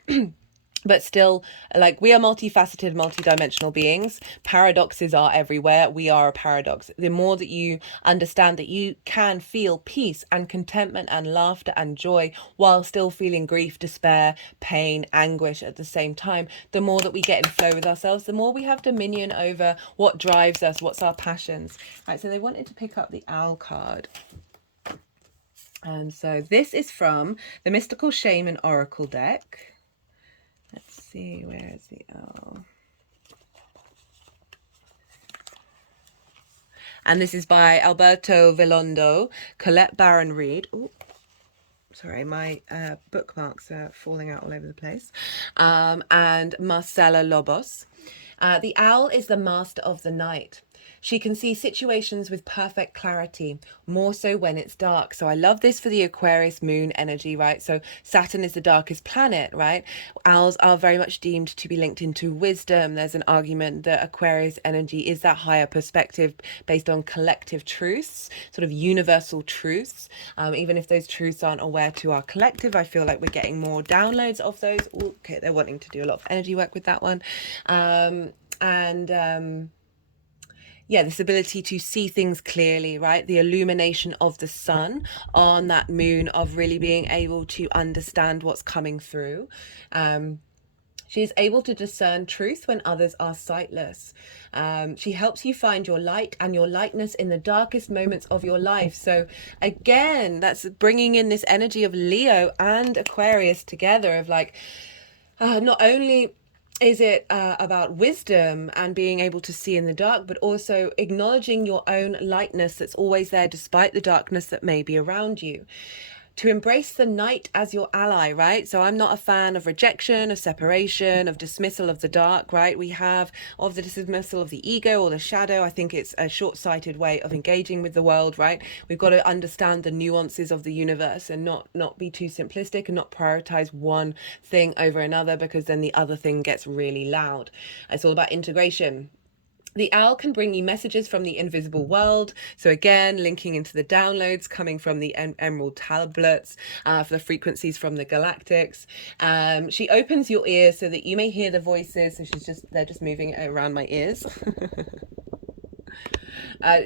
But still, like, we are multifaceted, multidimensional beings. Paradoxes are everywhere. We are a paradox. The more that you understand that you can feel peace and contentment and laughter and joy while still feeling grief, despair, pain, anguish at the same time, the more that we get in flow with ourselves, the more we have dominion over what drives us, what's our passions. Right, so they wanted to pick up the Owl card. And so this is from the Mystical Shaman Oracle deck. Let's see, where is the owl? And this is by Alberto Villoldo, Colette Baron-Reid. Oh, sorry, my bookmarks are falling out all over the place. And Marcela Lobos. The owl is the master of the night. She can see situations with perfect clarity, more so when it's dark. So I love this for the Aquarius moon energy, right? So Saturn is the darkest planet, right? Owls are very much deemed to be linked into wisdom. There's an argument that Aquarius energy is that higher perspective based on collective truths, sort of universal truths. Even if those truths aren't aware to our collective, I feel like we're getting more downloads of those. Ooh, okay, they're wanting to do a lot of energy work with that one. Yeah, this ability to see things clearly, right? The illumination of the sun on that moon, of really being able to understand what's coming through. She is able to discern truth when others are sightless. She helps you find your light and your lightness in the darkest moments of your life. So again, that's bringing in this energy of Leo and Aquarius together, of like, not only is it about wisdom and being able to see in the dark, but also acknowledging your own lightness that's always there despite the darkness that may be around you. To embrace the night as your ally, right? So I'm not a fan of rejection, of separation, of dismissal of the dark, right? We have of the dismissal of the ego or the shadow. I think it's a short-sighted way of engaging with the world, right? We've got to understand the nuances of the universe and not be too simplistic and not prioritize one thing over another, because then the other thing gets really loud. It's all about integration. The owl can bring you messages from the invisible world. So again, linking into the downloads coming from the emerald tablets, for the frequencies from the galactics. She opens your ears so that you may hear the voices. So they're just moving it around my ears.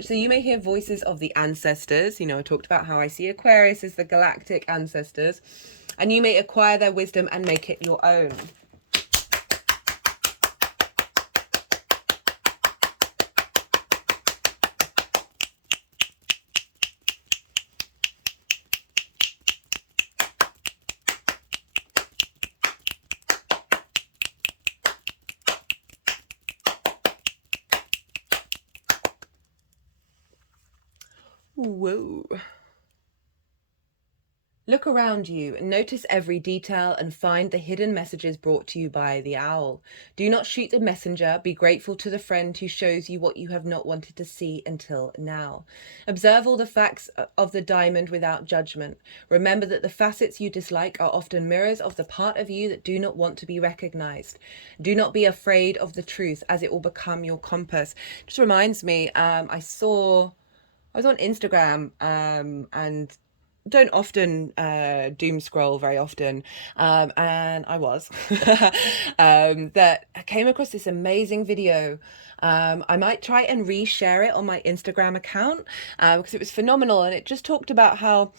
So you may hear voices of the ancestors. You know, I talked about how I see Aquarius as the galactic ancestors. And you may acquire their wisdom and make it your own. Whoa. Look around you, notice every detail, and find the hidden messages brought to you by the owl. Do not shoot the messenger. Be grateful to the friend who shows you what you have not wanted to see until now. Observe all the facts of the diamond without judgment. Remember that the facets you dislike are often mirrors of the part of you that do not want to be recognized. Do not be afraid of the truth, as it will become your compass. Just reminds me, I was on Instagram, and don't often doom scroll very often, and I was that I came across this amazing video. I might try and reshare it on my Instagram account, because it was phenomenal, and it just talked about how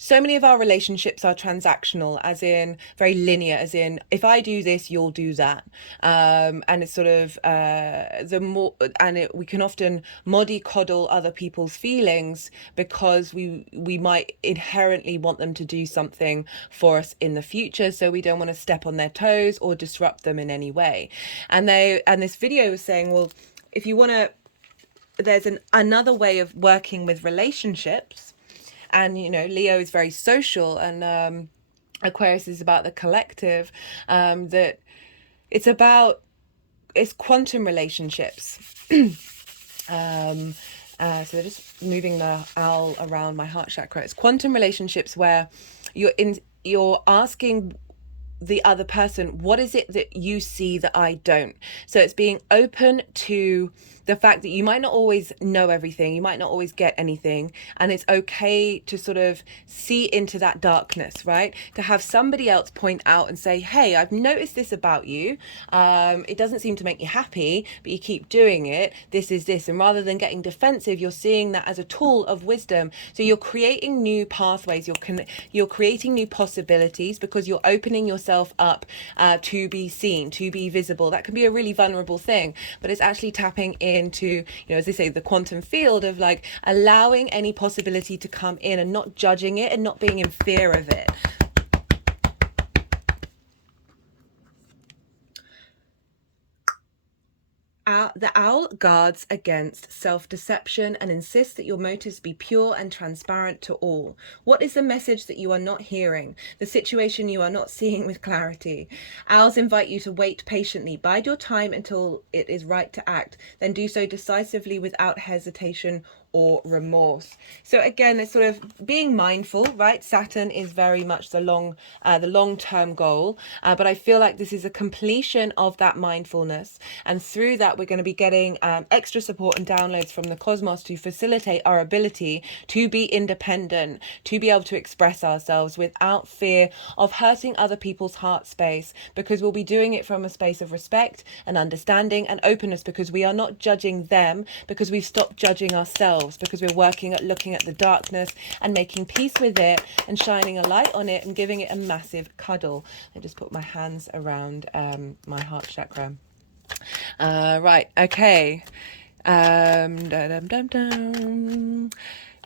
so many of our relationships are transactional, as in very linear, as in if I do this, you'll do that. And it's sort of we can often mollycoddle other people's feelings because we might inherently want them to do something for us in the future, so we don't want to step on their toes or disrupt them in any way. And this video was saying, well, if you want to, there's another way of working with relationships. And, you know, Leo is very social, and Aquarius is about the collective, that it's quantum relationships. So just moving the owl around my heart chakra. It's quantum relationships where you're asking the other person, what is it that you see that I don't? So it's being open to the fact that you might not always know everything, you might not always get anything, and it's okay to sort of see into that darkness, right? To have somebody else point out and say, hey, I've noticed this about you. It doesn't seem to make you happy, but you keep doing it. This is this. And rather than getting defensive, you're seeing that as a tool of wisdom. So you're creating new pathways, you're creating new possibilities, because you're opening yourself up to be seen, to be visible. That can be a really vulnerable thing, but it's actually tapping into, you know, as they say, the quantum field of like allowing any possibility to come in and not judging it and not being in fear of it. The owl guards against self-deception and insists that your motives be pure and transparent to all. What is the message that you are not hearing? The situation you are not seeing with clarity? Owls invite you to wait patiently. Bide your time until it is right to act. Then do so decisively without hesitation or remorse. So again, it's sort of being mindful, right? Saturn is very much the long-term goal, but I feel like this is a completion of that mindfulness, and through that we're going to be getting extra support and downloads from the cosmos to facilitate our ability to be independent, to be able to express ourselves without fear of hurting other people's heart space, because we'll be doing it from a space of respect and understanding and openness, because we are not judging them, because we've stopped judging ourselves, because we're working at looking at the darkness and making peace with it and shining a light on it and giving it a massive cuddle. I just put my hands around my heart chakra. Right, okay. The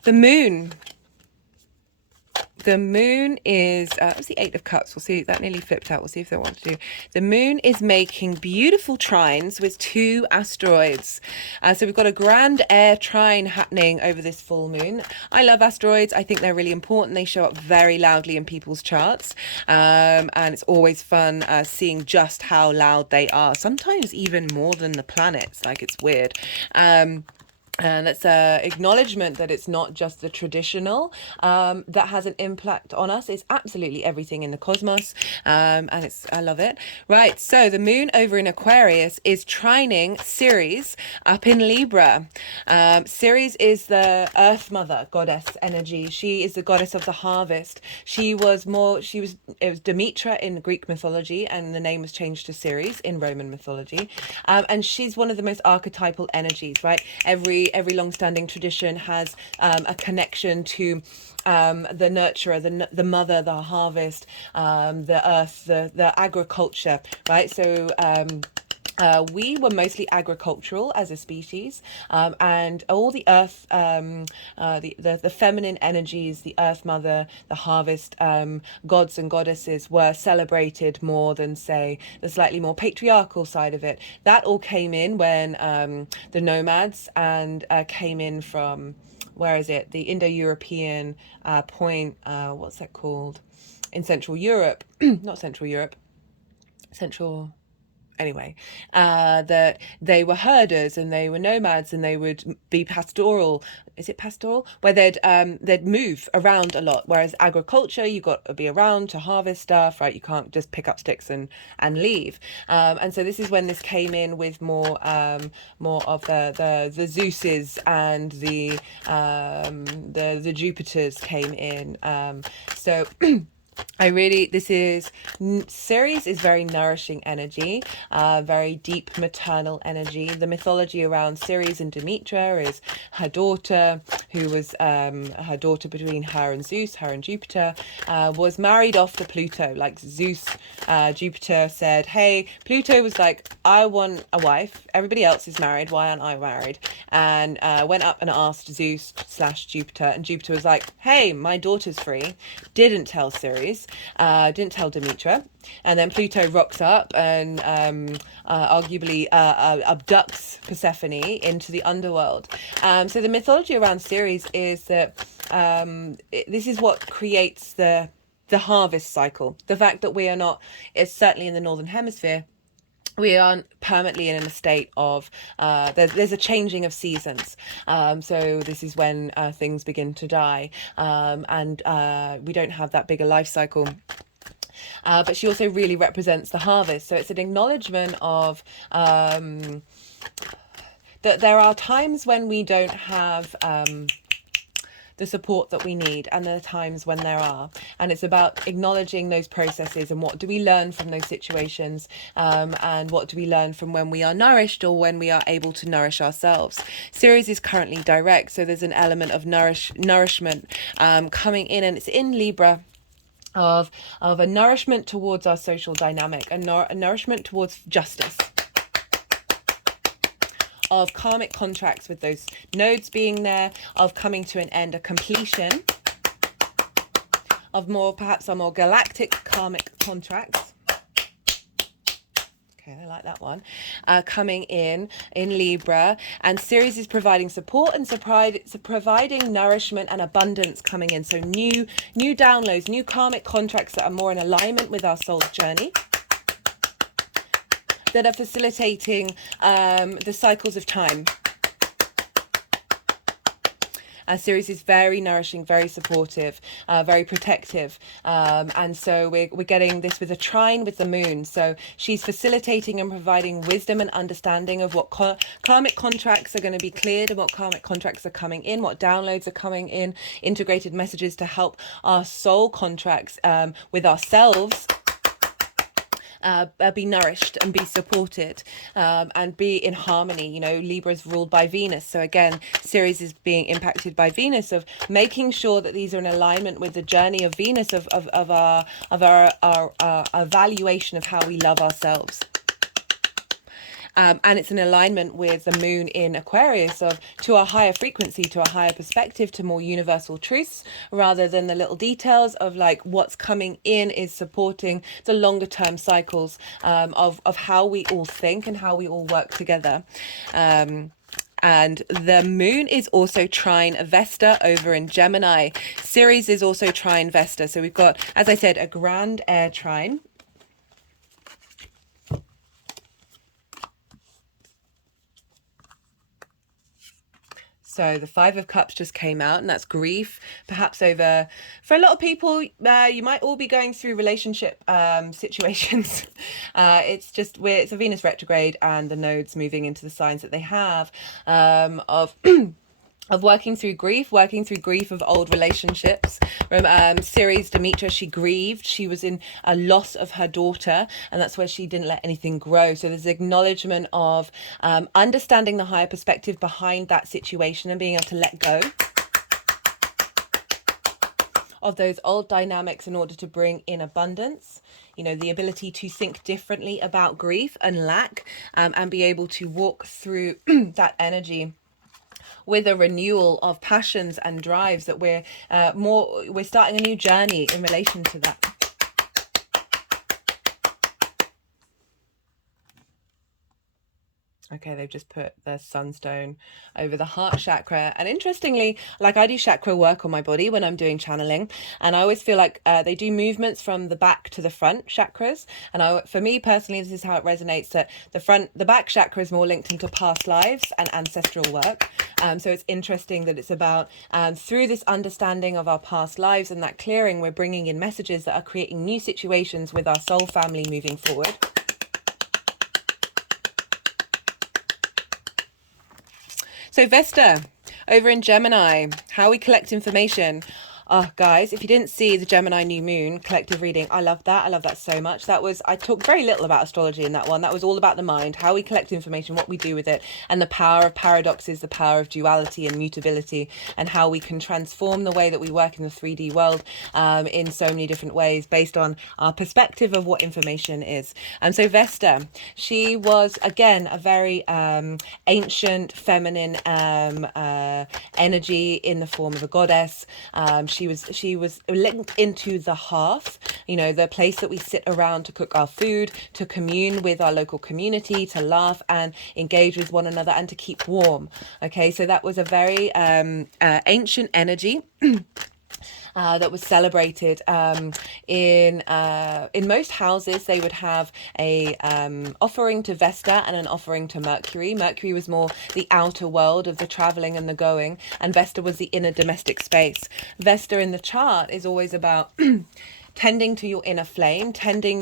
moon. The moon is, it was the Eight of Cups. We'll see, that nearly flipped out. We'll see if they want to do. The moon is making beautiful trines with two asteroids. So we've got a grand air trine happening over this full moon. I love asteroids. I think they're really important. They show up very loudly in people's charts. And it's always fun seeing just how loud they are. Sometimes even more than the planets. Like, it's weird. And it's a acknowledgement that it's not just the traditional that has an impact on us. It's absolutely everything in the cosmos, and I love it. Right, so the moon over in Aquarius is trining Ceres up in Libra. Ceres is the Earth Mother goddess energy. She is the goddess of the harvest. It was Demetra in Greek mythology, and the name was changed to Ceres in Roman mythology. And she's one of the most archetypal energies, right? Every long-standing tradition has a connection to the nurturer, the mother, the harvest, the earth, the agriculture, right? So we were mostly agricultural as a species, and all the earth, the feminine energies, the earth mother, the harvest, gods and goddesses were celebrated more than, say, the slightly more patriarchal side of it. That all came in when the nomads and came in from, where is it, the Indo-European point, what's that called, in Central Europe, not Central Europe, Central... Anyway, that they were herders and they were nomads and they would be pastoral. Is it pastoral? Where they'd move around a lot. Whereas agriculture, you got to be around to harvest stuff, right? You can't just pick up sticks and leave. And so this is when this came in with more of the Zeuses and the Jupiters came in. So. Ceres is very nourishing energy, very deep maternal energy. The mythology around Ceres and Demeter is her daughter, who was her daughter between her and Zeus, her and Jupiter, was married off to Pluto. Like Zeus, Jupiter said, hey, Pluto was like, I want a wife. Everybody else is married. Why aren't I married? And went up and asked Zeus / Jupiter. And Jupiter was like, hey, my daughter's free. Didn't tell Ceres. Didn't tell Demeter, and then Pluto rocks up and arguably abducts Persephone into the underworld. So the mythology around Ceres is that this is what creates the harvest cycle. The fact that we are not, it's certainly in the Northern Hemisphere, we aren't permanently in a state of there's a changing of seasons, so this is when things begin to die, and we don't have that bigger life cycle. But she also really represents the harvest, so it's an acknowledgement of that there are times when we don't have the support that we need, and there are times when there are, and it's about acknowledging those processes and what do we learn from those situations, and what do we learn from when we are nourished or when we are able to nourish ourselves. Ceres is currently direct, so there's an element of nourishment coming in, and it's in Libra, of a nourishment towards our social dynamic, a nourishment towards justice, of karmic contracts with those nodes being there, of coming to an end, a completion of perhaps our more galactic karmic contracts. Okay, I like that one. Coming in Libra, and Ceres is providing support and providing nourishment and abundance coming in. So new downloads, new karmic contracts that are more in alignment with our soul's journey, that are facilitating the cycles of time. Ceres is very nourishing, very supportive, very protective, and so we're getting this with a trine with the moon. So she's facilitating and providing wisdom and understanding of what karmic contracts are going to be cleared and what karmic contracts are coming in, what downloads are coming in, integrated messages to help our soul contracts with ourselves be nourished and be supported, and be in harmony. You know, Libra is ruled by Venus, so again, Ceres is being impacted by Venus, of making sure that these are in alignment with the journey of Venus, of our evaluation of how we love ourselves. And it's in alignment with the moon in Aquarius, of to a higher frequency, to a higher perspective, to more universal truths, rather than the little details of like what's coming in is supporting the longer term cycles of how we all think and how we all work together. And the moon is also trine Vesta over in Gemini. Ceres is also trine Vesta. So we've got, as I said, a grand air trine. So the Five of Cups just came out, and that's grief, perhaps for a lot of people, you might all be going through relationship situations. It's a Venus retrograde and the nodes moving into the signs that they have, of of working through grief of old relationships. Ceres, Demeter, she grieved. She was in a loss of her daughter, and that's where she didn't let anything grow. So there's acknowledgement of understanding the higher perspective behind that situation and being able to let go of those old dynamics in order to bring in abundance. You know, the ability to think differently about grief and lack, and be able to walk through that energy with a renewal of passions and drives, that we're starting a new journey in relation to that. Okay, they've just put the sunstone over the heart chakra. And interestingly, like, I do chakra work on my body when I'm doing channeling. And I always feel like they do movements from the back to the front chakras. And for me personally, this is how it resonates, that the back chakra is more linked into past lives and ancestral work. So it's interesting that it's about, through this understanding of our past lives and that clearing, we're bringing in messages that are creating new situations with our soul family moving forward. So Vesta, over in Gemini, how we collect information. Oh, guys, if you didn't see the Gemini new moon collective reading, I love that. I love that so much. I talked very little about astrology in that one. That was all about the mind, how we collect information, what we do with it, and the power of paradoxes, the power of duality and mutability, and how we can transform the way that we work in the 3D world in so many different ways based on our perspective of what information is. And so Vesta, she was, again, a very ancient feminine energy in the form of a goddess. She was linked into the hearth, you know, the place that we sit around to cook our food, to commune with our local community, to laugh and engage with one another, and to keep warm. Okay, so that was a very ancient energy. That was celebrated in most houses. They would have a offering to Vesta and an offering to Mercury. Mercury was more the outer world of the traveling and the going, and Vesta was the inner domestic space. Vesta in the chart is always about tending to your inner flame,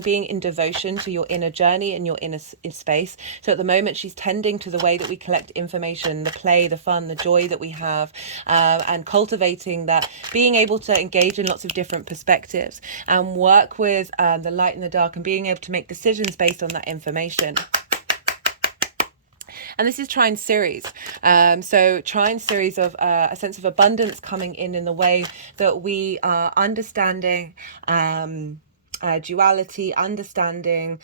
being in devotion to your inner journey and your inner space. So at the moment, she's tending to the way that we collect information, the play, the fun, the joy that we have, and cultivating that, being able to engage in lots of different perspectives and work with the light and the dark, and being able to make decisions based on that information. And this is Trine Ceres. So Trine Ceres of a sense of abundance coming in the way that we are understanding duality, understanding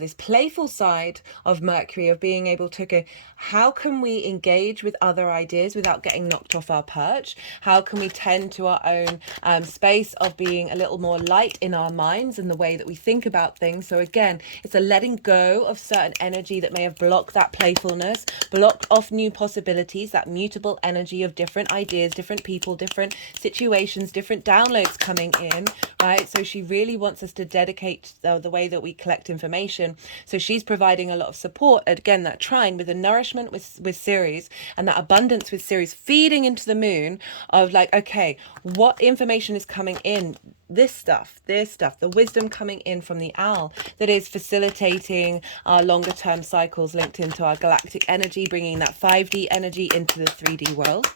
this playful side of Mercury, of being able to go, how can we engage with other ideas without getting knocked off our perch? How can we tend to our own space of being a little more light in our minds and the way that we think about things? So again, it's a letting go of certain energy that may have blocked that playfulness, blocked off new possibilities, that mutable energy of different ideas, different people, different situations, different downloads coming in, right? So she really wants us to dedicate the way that we collect information. So she's providing a lot of support, again, that trine with the nourishment with Ceres, and that abundance with Ceres feeding into the moon of like, okay, what information is coming in? This stuff, the wisdom coming in from the owl that is facilitating our longer term cycles linked into our galactic energy, bringing that 5D energy into the 3D world.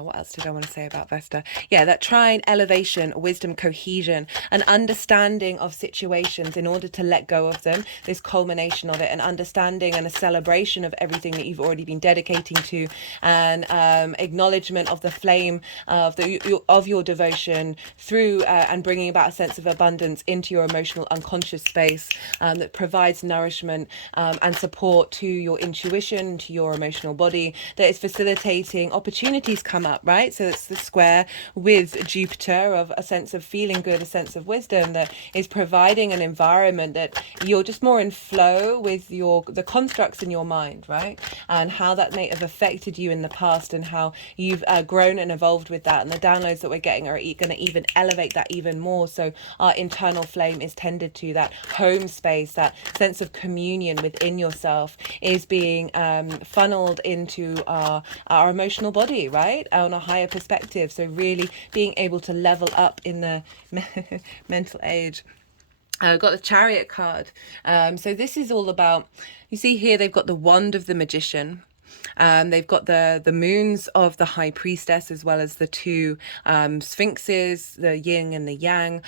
What else did I want to say about Vesta? Yeah, that trine, elevation, wisdom, cohesion, an understanding of situations in order to let go of them, this culmination of it, an understanding and a celebration of everything that you've already been dedicating to, and acknowledgement of the flame of your devotion through and bringing about a sense of abundance into your emotional unconscious space that provides nourishment and support to your intuition, to your emotional body, that is facilitating opportunities come up, right? So it's the square with Jupiter of a sense of feeling good, a sense of wisdom that is providing an environment that you're just more in flow with the constructs in your mind, right? And how that may have affected you in the past, and how you've grown and evolved with that, and the downloads that we're getting are going to even elevate that even more. So our internal flame is tended to, that home space, that sense of communion within yourself is being funneled into our emotional body, right, on a higher perspective. So really being able to level up in the mental age. Got the Chariot card. So this is all about, you see here they've got the wand of the magician. They've got the moons of the High Priestess, as well as the two sphinxes, the yin and the yang.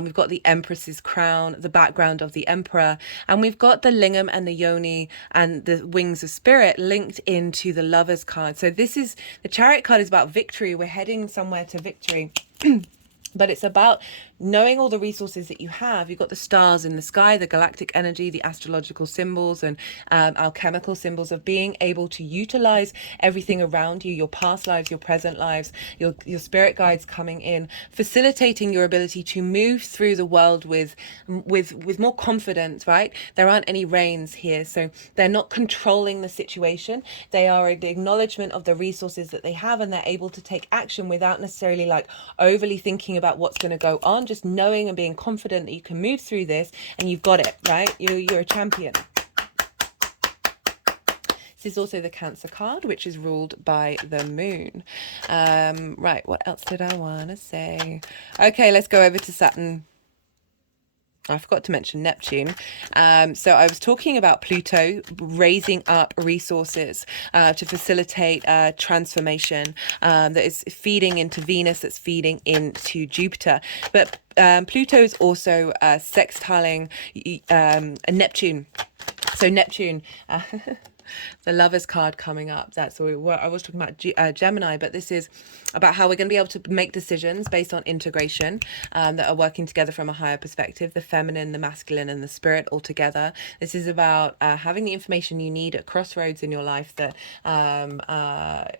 We've got the Empress's crown, the background of the Emperor, and we've got the lingam and the yoni and the wings of spirit linked into the Lover's card. So this is, the Chariot card is about victory. We're heading somewhere to victory. But it's about knowing all the resources that you have. You've got the stars in the sky, the galactic energy, the astrological symbols, and alchemical symbols of being able to utilize everything around you, your past lives, your present lives, your spirit guides coming in, facilitating your ability to move through the world with more confidence, right? There aren't any reins here, so they're not controlling the situation. They are the acknowledgement of the resources that they have, and they're able to take action without necessarily like overly thinking about what's going to go on, just knowing and being confident that you can move through this and you've got it, right? You're a champion. This is also the Cancer card, which is ruled by the moon. Right, what else did I want to say? Okay, let's go over to Saturn. I forgot to mention Neptune. So I was talking about Pluto raising up resources to facilitate transformation that is feeding into Venus, that's feeding into Jupiter. But Pluto is also sextiling Neptune. So Neptune... the Lover's card coming up. That's what I was talking about, Gemini, but this is about how we're going to be able to make decisions based on integration that are working together from a higher perspective, the feminine, the masculine, and the spirit all together. This is about having the information you need at crossroads in your life that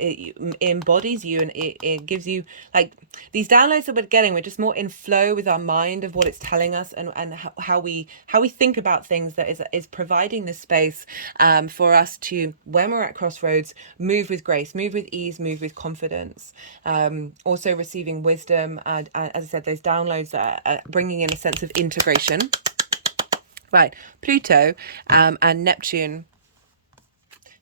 it embodies you, and it gives you, like, these downloads that we're getting, we're just more in flow with our mind of what it's telling us, and how we think about things, that is providing this space for us to, when we're at crossroads, move with grace, move with ease, move with confidence. Also receiving wisdom, as I said, those downloads that are bringing in a sense of integration. Right, Pluto and Neptune.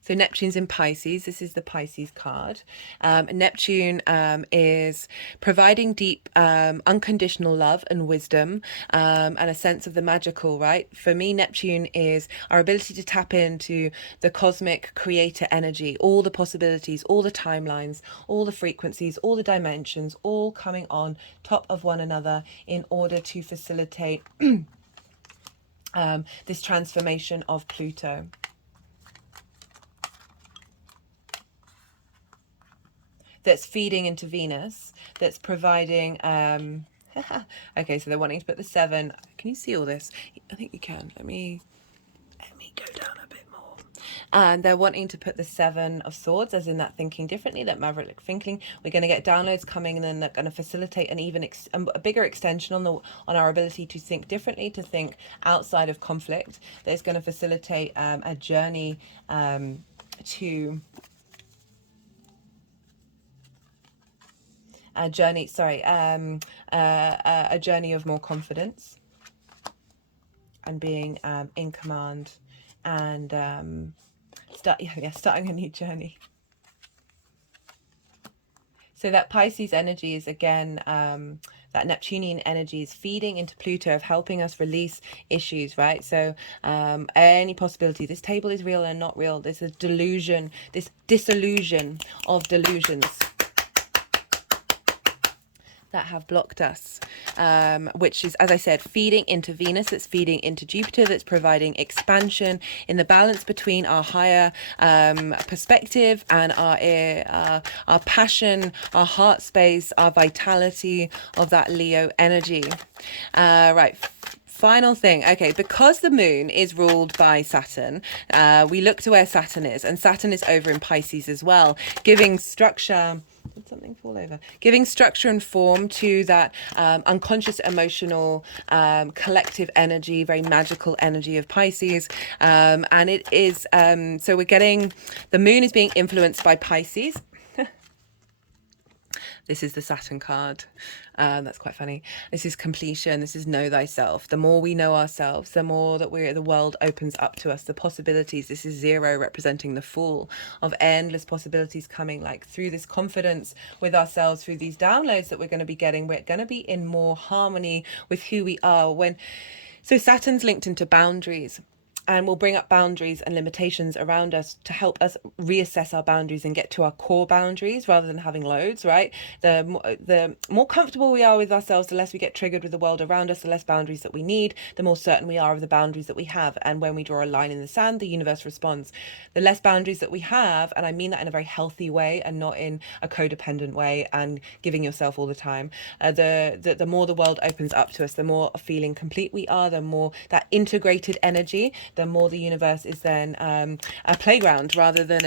So Neptune's in Pisces. This is the Pisces card. Neptune is providing deep, unconditional love and wisdom, and a sense of the magical, right? For me, Neptune is our ability to tap into the cosmic creator energy, all the possibilities, all the timelines, all the frequencies, all the dimensions, all coming on top of one another in order to facilitate this transformation of Pluto. That's feeding into Venus, that's providing, okay, so they're wanting to put the 7, can you see all this? I think you can, let me go down a bit more. And they're wanting to put the 7 of Swords, as in that thinking differently, that maverick thinking. We're going to get downloads coming, and then they're going to facilitate an even a bigger extension on our ability to think differently, to think outside of conflict. That is going to facilitate a journey to... a journey of more confidence and being in command, and starting a new journey. So that Pisces energy is, again, that Neptunian energy is feeding into Pluto, of helping us release issues, right? So any possibility, this table is real and not real. There's a delusion, this disillusion of delusions that have blocked us, which is, as I said, feeding into Venus, that's feeding into Jupiter, that's providing expansion in the balance between our higher perspective and our passion, our heart space, our vitality of that Leo energy. Right. Final thing. Okay, because the moon is ruled by Saturn, we look to where Saturn is, and Saturn is over in Pisces as well, giving structure... Did something fall over? Giving structure and form to that unconscious, emotional, collective energy, very magical energy of Pisces. And it is, so we're getting, the moon is being influenced by Pisces. This is the Saturn card. That's quite funny. This is completion. This is know thyself. The more we know ourselves, the more that the world opens up to us, the possibilities. This is 0 representing the Fool, of endless possibilities coming, like through this confidence with ourselves, through these downloads that we're going to be getting. We're going to be in more harmony with who we are. So Saturn's linked into boundaries. and will bring up boundaries and limitations around us to help us reassess our boundaries and get to our core boundaries rather than having loads, right? The more comfortable we are with ourselves, the less we get triggered with the world around us, the less boundaries that we need, the more certain we are of the boundaries that we have. And when we draw a line in the sand, the universe responds. The less boundaries that we have, and I mean that in a very healthy way and not in a codependent way and giving yourself all the time, the more the world opens up to us, the more feeling complete we are, the more that integrated energy, the more the universe is then a playground rather than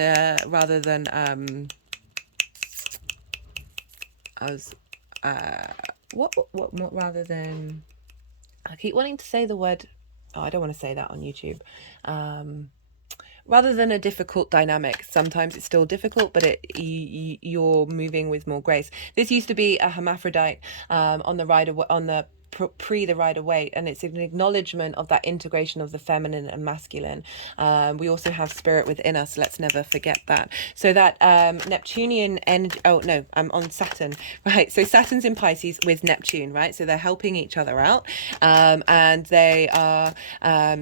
what rather than, I keep wanting to say the word, oh, I don't want to say that on YouTube, rather than a difficult dynamic. Sometimes it's still difficult, but you're moving with more grace. This used to be a hermaphrodite on the pre the Rider-Waite, and it's an acknowledgement of that integration of the feminine and masculine. We also have spirit within us, let's never forget that. So that Neptunian energy, oh no, I'm on Saturn, right? So Saturn's in Pisces with Neptune, right? So they're helping each other out, and they are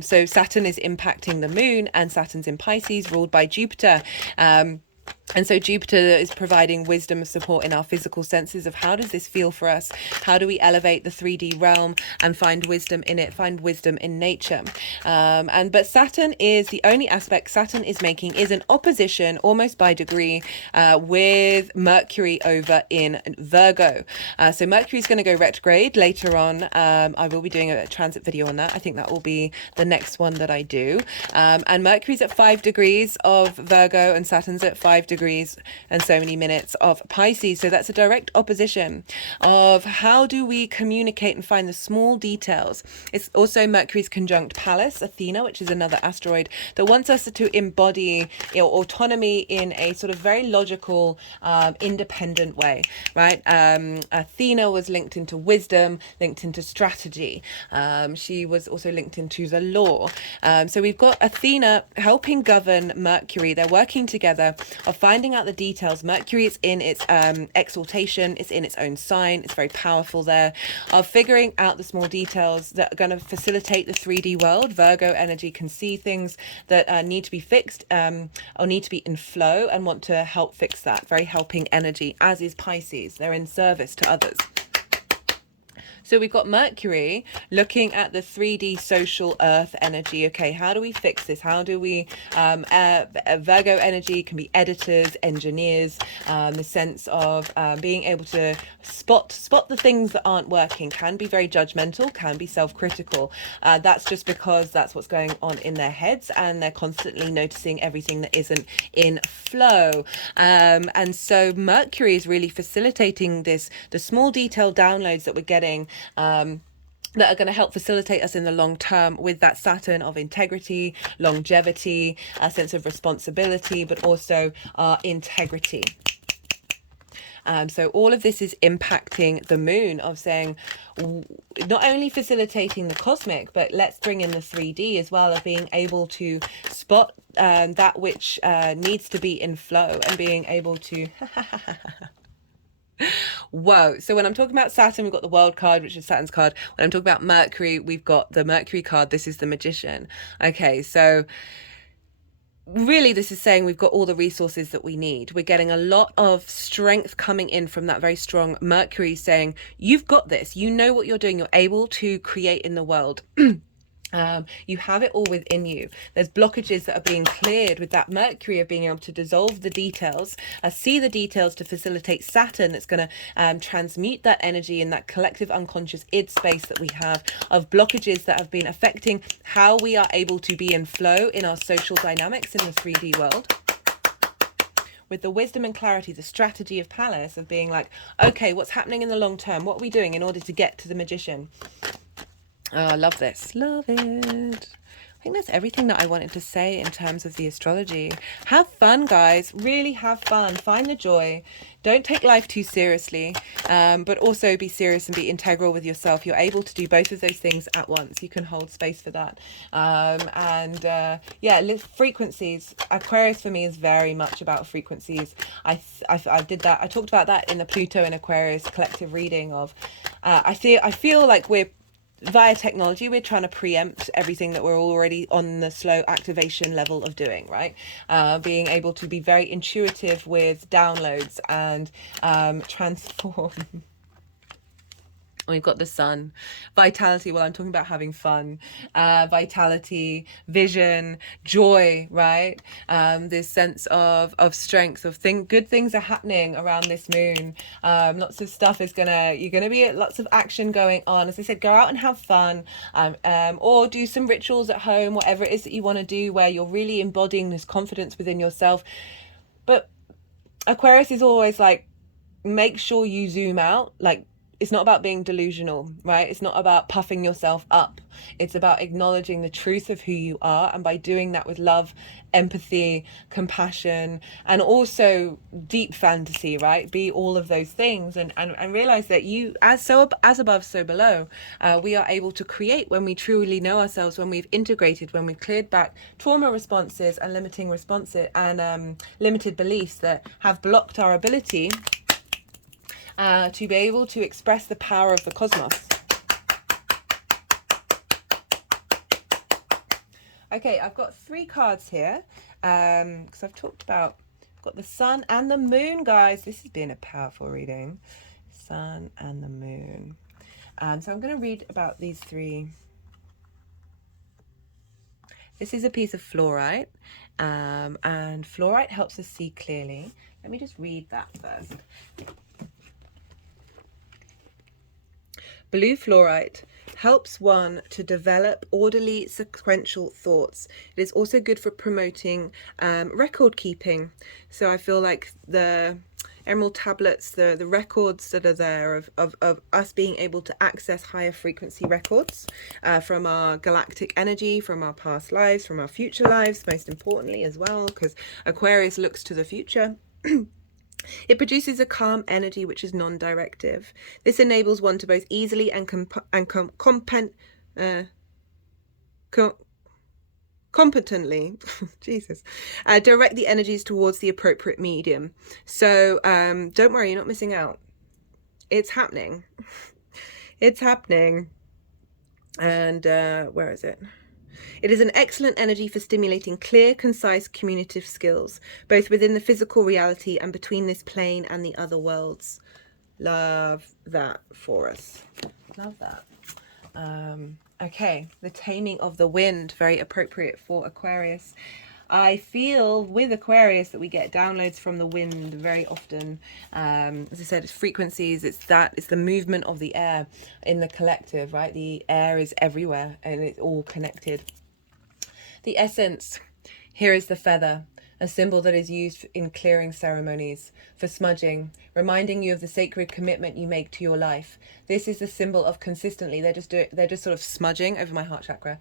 so Saturn is impacting the moon, and Saturn's in Pisces, ruled by Jupiter. And so Jupiter is providing wisdom and support in our physical senses of how does this feel for us? How do we elevate the 3D realm and find wisdom in it, find wisdom in nature? But Saturn is the only aspect Saturn is making is an opposition almost by degree with Mercury over in Virgo. So Mercury is going to go retrograde later on. I will be doing a transit video on that. I think that will be the next one that I do. And Mercury's at 5 degrees of Virgo and Saturn's at 5 degrees and so many minutes of Pisces. So that's a direct opposition of how do we communicate and find the small details. It's also Mercury's conjunct Pallas, Athena, which is another asteroid that wants us to embody autonomy in a sort of very logical, independent way, right? Athena was linked into wisdom, linked into strategy. She was also linked into the law. So we've got Athena helping govern Mercury. They're working together of finding out the details. Mercury is in its exaltation, it's in its own sign, it's very powerful there, of figuring out the small details that are going to facilitate the 3D world. Virgo energy can see things that need to be fixed or need to be in flow and want to help fix that. Very helping energy, as is Pisces. They're in service to others. So we've got Mercury looking at the 3D social earth energy. Okay, how do we fix this? How do we, Virgo energy can be editors, engineers, the sense of being able to spot the things that aren't working, can be very judgmental, can be self-critical. That's just because that's what's going on in their heads, and they're constantly noticing everything that isn't in flow. And so Mercury is really facilitating this, the small detail downloads that we're getting, that are going to help facilitate us in the long term with that Saturn of integrity, longevity, a sense of responsibility, but also our integrity. So all of this is impacting the moon, of saying not only facilitating the cosmic, but let's bring in the 3D as well, of being able to spot that which needs to be in flow, and being able to Whoa. So when I'm talking about Saturn, we've got the World card, which is Saturn's card. When I'm talking about Mercury, we've got the Mercury card. This is the Magician. Okay, so really this is saying we've got all the resources that we need. We're getting a lot of strength coming in from that very strong Mercury, saying you've got this, you know what you're doing, you're able to create in the world. You have it all within you. There's blockages that are being cleared with that Mercury, of being able to dissolve the details, see the details, to facilitate Saturn that's going to transmute that energy in that collective unconscious id space that we have, of blockages that have been affecting how we are able to be in flow in our social dynamics in the 3D world. With the wisdom and clarity, the strategy of Pallas, of being like, okay, what's happening in the long term? What are we doing in order to get to the Magician? Oh, I love this. Love it. I think that's everything that I wanted to say in terms of the astrology. Have fun, guys. Really have fun. Find the joy. Don't take life too seriously, but also be serious and be integral with yourself. You're able to do both of those things at once. You can hold space for that. Yeah, frequencies. Aquarius for me is very much about frequencies. I did that. I talked about that in the Pluto and Aquarius collective reading of, I feel like we're via technology, we're trying to preempt everything that we're already on the slow activation level of doing, right? Being able to be very intuitive with downloads and transform. We've got the sun, vitality. Well, I'm talking about having fun, vitality, vision, joy, right? This sense of strength, good things are happening around this moon. Lots of stuff is you're gonna be lots of action going on. As I said, go out and have fun, or do some rituals at home, whatever it is that you want to do, where you're really embodying this confidence within yourself. But Aquarius is always like, make sure you zoom out, like, it's not about being delusional, right? It's not about puffing yourself up. It's about acknowledging the truth of who you are. And by doing that with love, empathy, compassion, and also deep fantasy, right? Be all of those things, and realize that you, as above, so below, we are able to create when we truly know ourselves, when we've integrated, when we've cleared back trauma responses and limiting responses and limited beliefs that have blocked our ability to be able to express the power of the cosmos. Okay, I've got 3 cards here because I've talked about, I've got the sun and the moon, guys. This has been a powerful reading. Sun and the moon. So I'm going to read about these 3. This is a piece of fluorite, and fluorite helps us see clearly. Let me just read that first. Blue fluorite helps one to develop orderly sequential thoughts. It is also good for promoting record keeping. So I feel like the emerald tablets, the records that are there of us being able to access higher frequency records from our galactic energy, from our past lives, from our future lives, most importantly as well, because Aquarius looks to the future. It produces a calm energy which is non-directive. This enables one to both easily and competently Jesus, direct the energies towards the appropriate medium. So don't worry, you're not missing out. It's happening. It's happening. And where is it? It is an excellent energy for stimulating clear, concise, communicative skills, both within the physical reality and between this plane and the other worlds. Love that for us. Love that. Okay, the taming of the wind, very appropriate for Aquarius. I feel with Aquarius that we get downloads from the wind very often. As I said, it's frequencies, it's the movement of the air in the collective, right? The air is everywhere and it's all connected. The essence, here is the feather, a symbol that is used in clearing ceremonies, for smudging, reminding you of the sacred commitment you make to your life. This is the symbol of consistently, they're just sort of smudging over my heart chakra,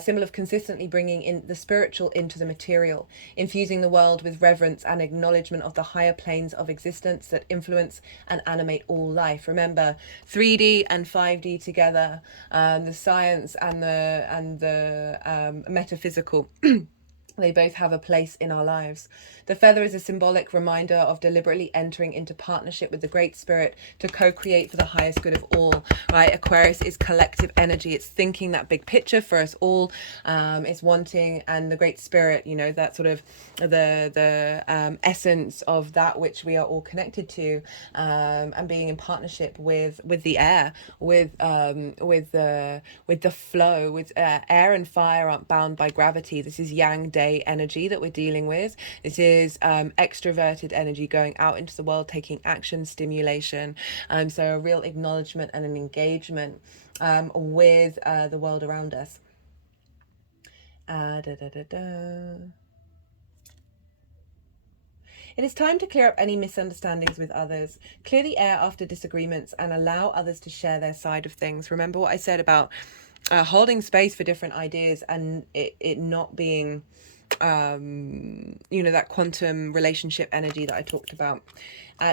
symbol of consistently bringing in the spiritual into the material, infusing the world with reverence and acknowledgement of the higher planes of existence that influence and animate all life. Remember, 3D and 5D together, the science and the metaphysical. They both have a place in our lives. The feather is a symbolic reminder of deliberately entering into partnership with the Great Spirit to co-create for the highest good of all, right? Aquarius is collective energy. It's thinking that big picture for us all. It's wanting, and the Great Spirit, you know, that sort of the essence of that which we are all connected to, and being in partnership with the air, with the flow, with air and fire aren't bound by gravity. This is yang day energy that we're dealing with. This is extroverted energy going out into the world, taking action, stimulation. So a real acknowledgement and an engagement with the world around us. It is time to clear up any misunderstandings with others. Clear the air after disagreements and allow others to share their side of things. Remember what I said about holding space for different ideas and it not being you know, that quantum relationship energy that I talked about.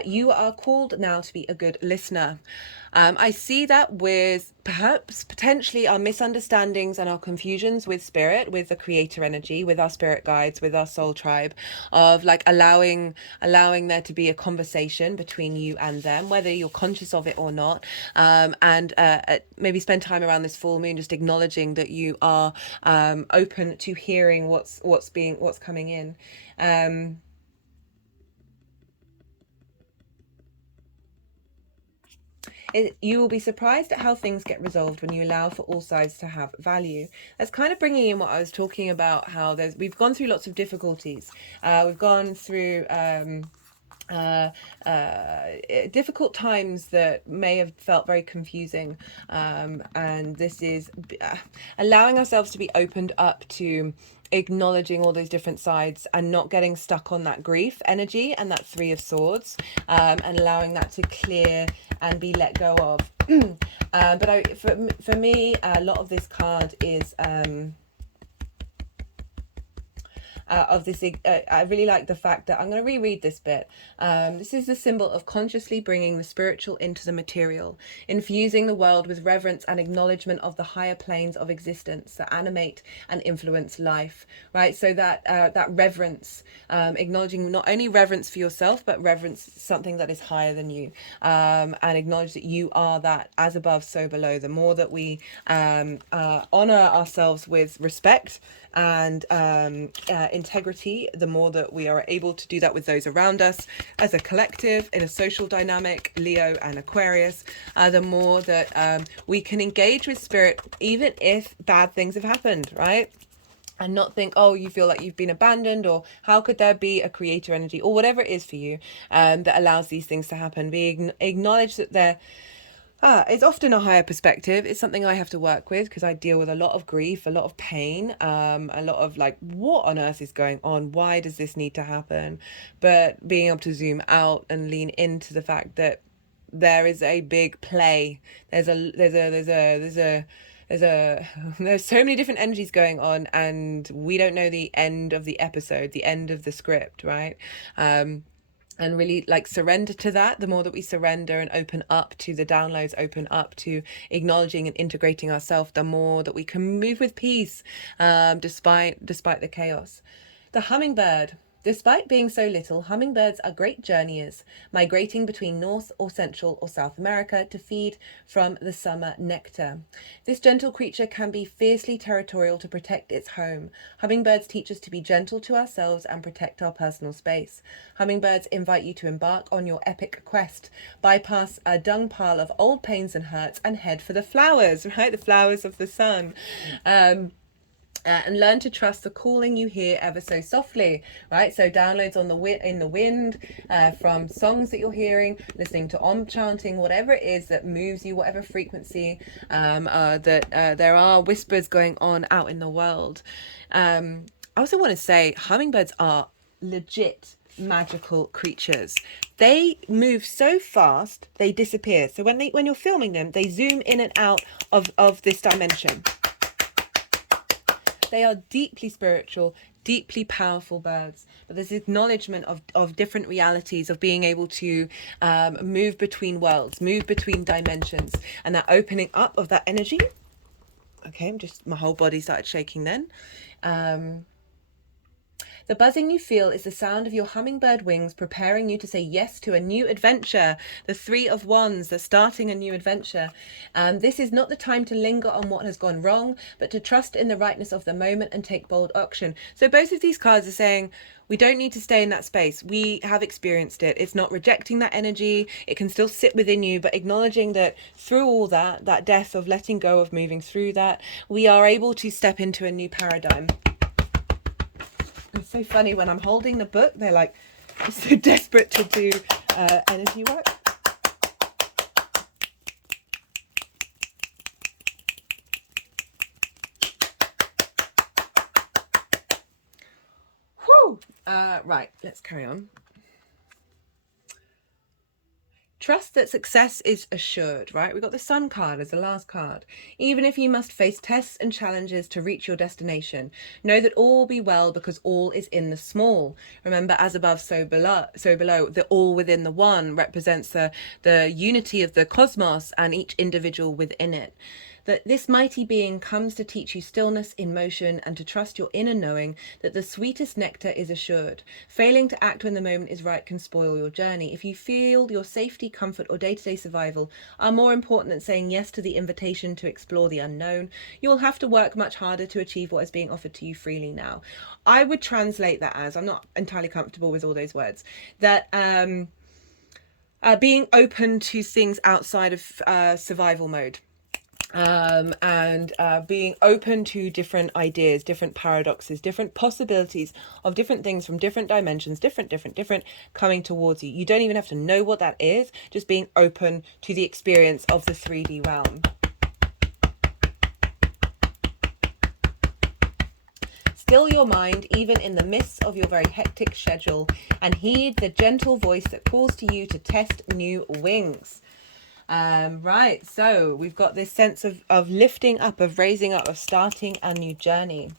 You are called now to be a good listener. I see that with perhaps potentially our misunderstandings and our confusions with spirit, with the creator energy, with our spirit guides, with our soul tribe, of like allowing there to be a conversation between you and them, whether you're conscious of it or not. And maybe spend time around this full moon just acknowledging that you are open to hearing what's coming in. You will be surprised at how things get resolved when you allow for all sides to have value. That's kind of bringing in what I was talking about, how we've gone through lots of difficulties. We've gone through difficult times that may have felt very confusing, and this is allowing ourselves to be opened up to acknowledging all those different sides and not getting stuck on that grief energy and that Three of Swords, and allowing that to clear and be let go of. But for me, a lot of this card is I really like the fact that I'm going to reread this bit. This is the symbol of consciously bringing the spiritual into the material, infusing the world with reverence and acknowledgement of the higher planes of existence that animate and influence life, right? So that reverence, acknowledging not only reverence for yourself, but reverence something that is higher than you, and acknowledge that you are that as above, so below. The more that we honor ourselves with respect and integrity, the more that we are able to do that with those around us as a collective in a social dynamic, Leo and Aquarius, the more that we can engage with spirit even if bad things have happened, right? And not think, oh, you feel like you've been abandoned, or how could there be a creator energy, or whatever it is for you that allows these things to happen. Acknowledge that they're it's often a higher perspective. It's something I have to work with because I deal with a lot of grief, a lot of pain, a lot of like, what on earth is going on? Why does this need to happen? But being able to zoom out and lean into the fact that there is a big play. There's so many different energies going on, and we don't know the end of the episode, the end of the script, right? And really like surrender to that. The more that we surrender and open up to the downloads, open up to acknowledging and integrating ourselves, the more that we can move with peace, despite the chaos. The hummingbird. Despite being so little, hummingbirds are great journeyers, migrating between North or Central or South America to feed from the summer nectar. This gentle creature can be fiercely territorial to protect its home. Hummingbirds teach us to be gentle to ourselves and protect our personal space. Hummingbirds invite you to embark on your epic quest, bypass a dung pile of old pains and hurts, and head for the flowers, right? The flowers of the sun. And learn to trust the calling you hear ever so softly, right? So downloads on in the wind, from songs that you're hearing, listening to Om chanting, whatever it is that moves you, whatever frequency, that there are whispers going on out in the world. I also want to say hummingbirds are legit magical creatures. They move so fast, they disappear. So when you're filming them, they zoom in and out of this dimension. They are deeply spiritual, deeply powerful birds. But there's acknowledgement of different realities, of being able to move between worlds, move between dimensions, and that opening up of that energy. Okay, my whole body started shaking then. The buzzing you feel is the sound of your hummingbird wings preparing you to say yes to a new adventure. The Three of Wands, they're starting a new adventure. This is not the time to linger on what has gone wrong, but to trust in the rightness of the moment and take bold action. So both of these cards are saying we don't need to stay in that space. We have experienced it. It's not rejecting that energy. It can still sit within you, but acknowledging that through all that death of letting go, of moving through that, we are able to step into a new paradigm. It's so funny when I'm holding the book, they're like so desperate to do energy work. Whew. Right, let's carry on. Trust that success is assured, right? We got the Sun card as the last card. Even if you must face tests and challenges to reach your destination, know that all will be well because all is in the small. Remember, as above, so below. The all within the one represents the unity of the cosmos and each individual within it. That this mighty being comes to teach you stillness in motion and to trust your inner knowing that the sweetest nectar is assured. Failing to act when the moment is right can spoil your journey. If you feel your safety, comfort, or day-to-day survival are more important than saying yes to the invitation to explore the unknown, you will have to work much harder to achieve what is being offered to you freely now. I would translate that as, I'm not entirely comfortable with all those words, that being open to things outside of survival mode. And being open to different ideas, different paradoxes, different possibilities of different things from different dimensions, different coming towards you. You don't even have to know what that is, just being open to the experience of the 3D realm. Still your mind, even in the midst of your very hectic schedule, and heed the gentle voice that calls to you to test new wings. Right, so we've got this sense of lifting up, of raising up, of starting a new journey.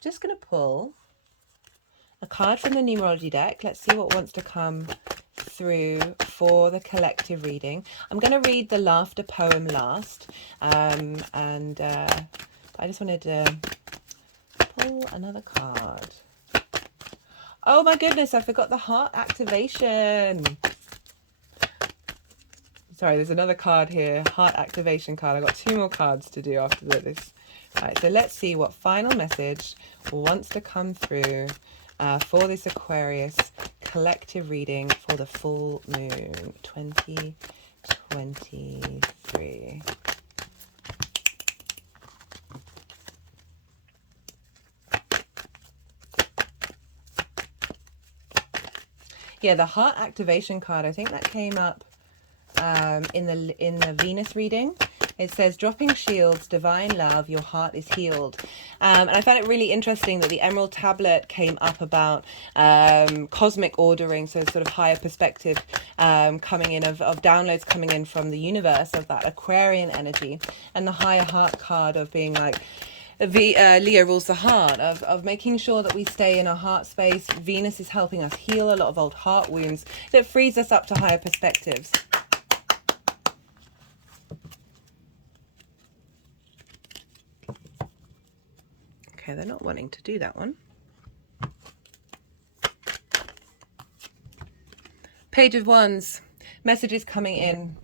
Just going to pull a card from the Numerology deck. Let's see what wants to come through for the collective reading. I'm going to read the laughter poem last, and I just wanted to pull another card. Oh my goodness, I forgot the heart activation. Sorry, there's another card here, heart activation card. I've got 2 more cards to do after this. All right, so let's see what final message wants to come through for this Aquarius collective reading for the full moon 2023. Yeah, the heart activation card, I think that came up in the Venus reading. It says, dropping shields, divine love, your heart is healed. And I found it really interesting that the Emerald Tablet came up about cosmic ordering, so sort of higher perspective coming in, of downloads coming in from the universe, of that Aquarian energy, and the higher heart card of being like, Leo rules the heart, of making sure that we stay in our heart space. Venus is helping us heal a lot of old heart wounds. That frees us up to higher perspectives. Okay, they're not wanting to do that one. Page of Wands. Messages coming in.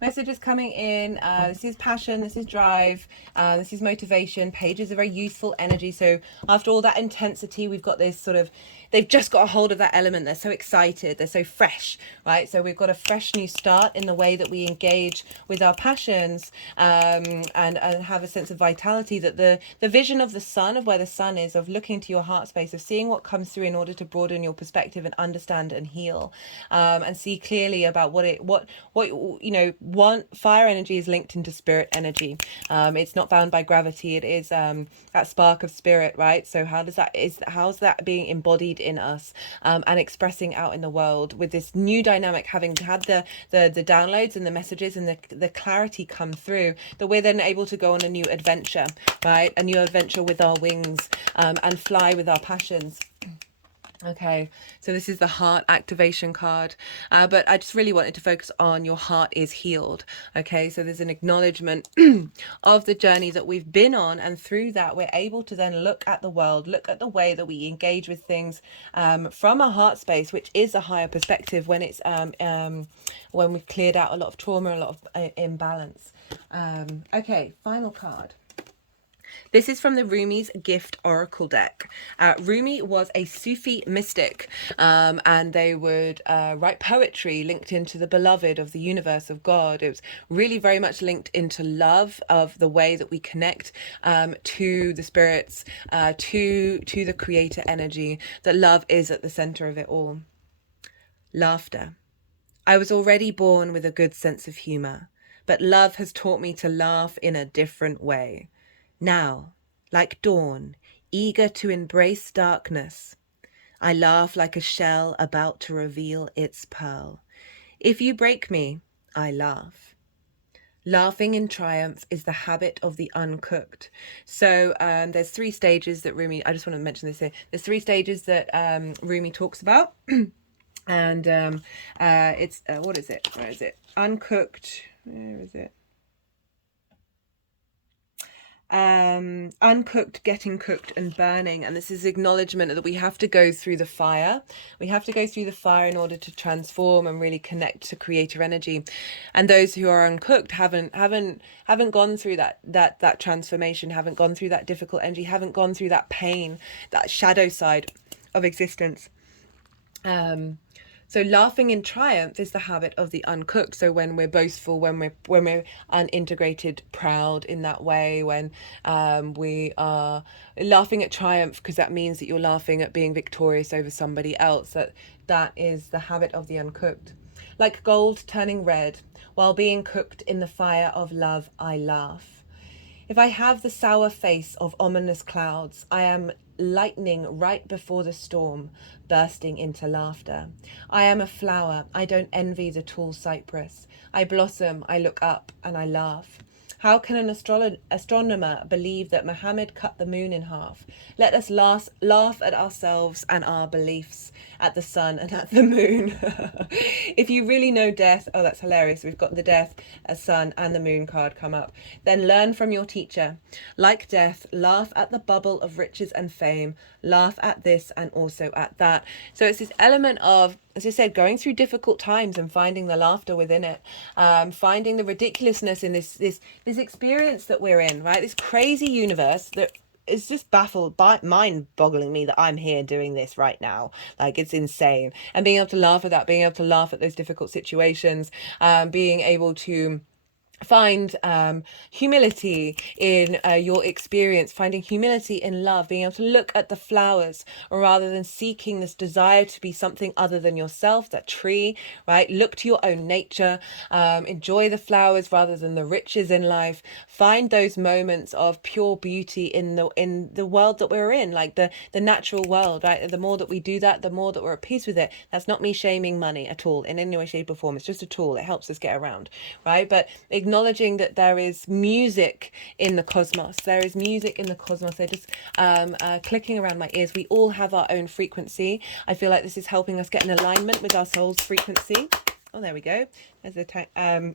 Messages coming in. This is passion, this is drive, this is motivation. Pages are very youthful energy. So after all that intensity, we've got this sort of, they've just got a hold of that element. They're so excited, they're so fresh, right? So we've got a fresh new start in the way that we engage with our passions, and have a sense of vitality, that the vision of the sun, of where the sun is, of looking into your heart space, of seeing what comes through in order to broaden your perspective and understand and heal, and see clearly about what you know. One, fire energy is linked into spirit energy. It's not bound by gravity. It is that spark of spirit, right? So how's that being embodied in us, and expressing out in the world with this new dynamic, having had the downloads and the messages and the clarity come through, that we're then able to go on a new adventure, right? A new adventure with our wings, and fly with our passions. Okay, so this is the heart activation card, but I just really wanted to focus on your heart is healed. Okay, so there's an acknowledgement of the journey that we've been on, and through that we're able to then look at the world, look at the way that we engage with things from a heart space, which is a higher perspective when it's when we've cleared out a lot of trauma, a lot of imbalance. Okay, final card. This is from the Rumi's Gift Oracle deck. Rumi was a Sufi mystic, and they would write poetry linked into the beloved of the universe, of God. It was really very much linked into love, of the way that we connect to the spirits, to the creator energy, that love is at the center of it all. Laughter. I was already born with a good sense of humor, but love has taught me to laugh in a different way. Now, like dawn, eager to embrace darkness. I laugh like a shell about to reveal its pearl. If you break me, I laugh. Laughing in triumph is the habit of the uncooked. So there's three stages that Rumi, I just want to mention this here. There's three stages that Rumi talks about. And it's, what is it? Where is it? Uncooked. Where is it? Uncooked, getting cooked, and burning. And this is acknowledgement that we have to go through the fire. We have to go through the fire in order to transform and really connect to creator energy. And those who are uncooked haven't gone through that transformation, haven't gone through that difficult energy, haven't gone through that pain, that shadow side of existence. So laughing in triumph is the habit of the uncooked. So when we're boastful, when we're unintegrated, proud in that way, when we are laughing at triumph, because that means that you're laughing at being victorious over somebody else. That is the habit of the uncooked. Like gold turning red, while being cooked in the fire of love, I laugh. If I have the sour face of ominous clouds, I am lightning right before the storm, bursting into laughter. I am a flower, I don't envy the tall cypress. I blossom, I look up, and I laugh. How can an astronomer believe that Muhammad cut the moon in half? Let us laugh at ourselves and our beliefs, at the sun and at the moon. If you really know death, oh, that's hilarious. We've got the death, a sun, and the moon card come up. Then learn from your teacher. Like death, laugh at the bubble of riches and fame. Laugh at this and also at that. So it's this element of, as I said, going through difficult times and finding the laughter within it, finding the ridiculousness in this experience that we're in, right? This crazy universe that is just mind-boggling me that I'm here doing this right now. Like, it's insane. And being able to laugh at that, being able to laugh at those difficult situations, being able to find humility in your experience, finding humility in love, being able to look at the flowers rather than seeking this desire to be something other than yourself, that tree, right? Look to your own nature, enjoy the flowers rather than the riches in life. Find those moments of pure beauty in the world that we're in, like the natural world, right? The more that we do that, the more that we're at peace with it. That's not me shaming money at all in any way, shape or form. It's just a tool. It helps us get around, right? But acknowledging that there is music in the cosmos. There is music in the cosmos. They're just clicking around my ears. We all have our own frequency. I feel like this is helping us get in alignment with our soul's frequency. Oh, there we go. There's the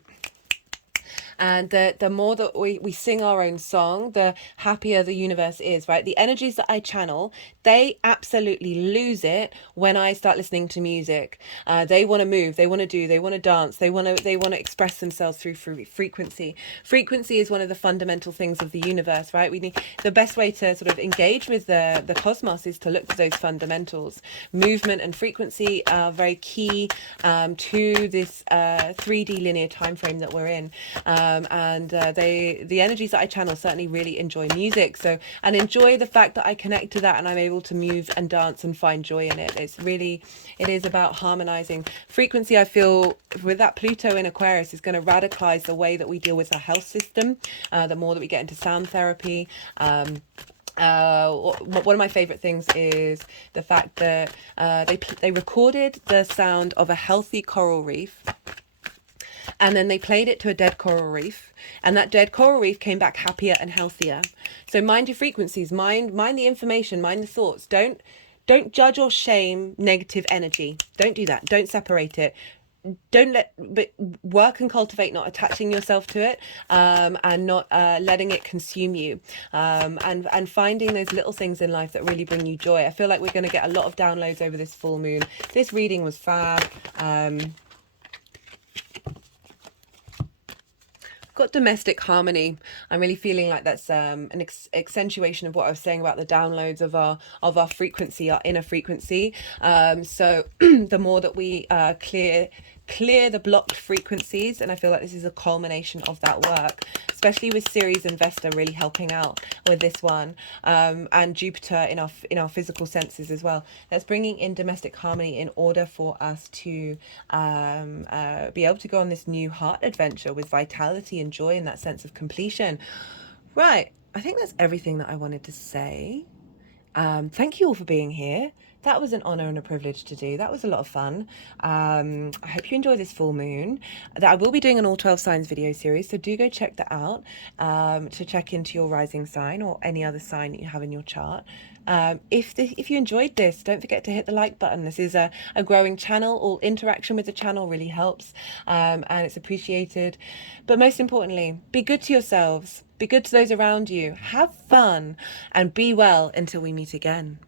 and the more that we sing our own song, the happier the universe is, right? The energies that I channel, they absolutely lose it when I start listening to music. They want to move, they want to do, they want to dance, they want to express themselves through frequency. Frequency is one of the fundamental things of the universe, right? We need, the best way to sort of engage with the cosmos is to look to those fundamentals. Movement and frequency are very key to this 3D linear time frame that we're in. The energies that I channel certainly really enjoy music, so, and enjoy the fact that I connect to that and I'm able to move and dance and find joy in it. It is about harmonizing frequency. I feel with that Pluto in Aquarius is going to radicalize the way that we deal with our health system, the more that we get into sound therapy. One of my favorite things is the fact that they recorded the sound of a healthy coral reef, and then they played it to a dead coral reef, and that dead coral reef came back happier and healthier. So mind your frequencies, mind the information, mind the thoughts. Don't judge or shame negative energy. Don't do that. Don't separate it. But work and cultivate not attaching yourself to it, and not letting it consume you, and finding those little things in life that really bring you joy. I feel like we're going to get a lot of downloads over this full moon. This reading was fab. Got domestic harmony. I'm really feeling like that's an accentuation of what I was saying about the downloads of our frequency, our inner frequency. So the more that we clear the blocked frequencies, and I feel like this is a culmination of that work, especially with Ceres and Vesta really helping out with this one, and Jupiter in our physical senses as well. That's bringing in domestic harmony in order for us to be able to go on this new heart adventure with vitality and joy and that sense of completion. Right, I think that's everything that I wanted to say. Thank you all for being here. That was an honour and a privilege to do. That was a lot of fun. I hope you enjoy this full moon. That I will be doing an all 12 signs video series, so do go check that out to check into your rising sign or any other sign that you have in your chart. If you enjoyed this, don't forget to hit the like button. This is a growing channel. All interaction with the channel really helps, and it's appreciated. But most importantly, be good to yourselves. Be good to those around you. Have fun and be well until we meet again.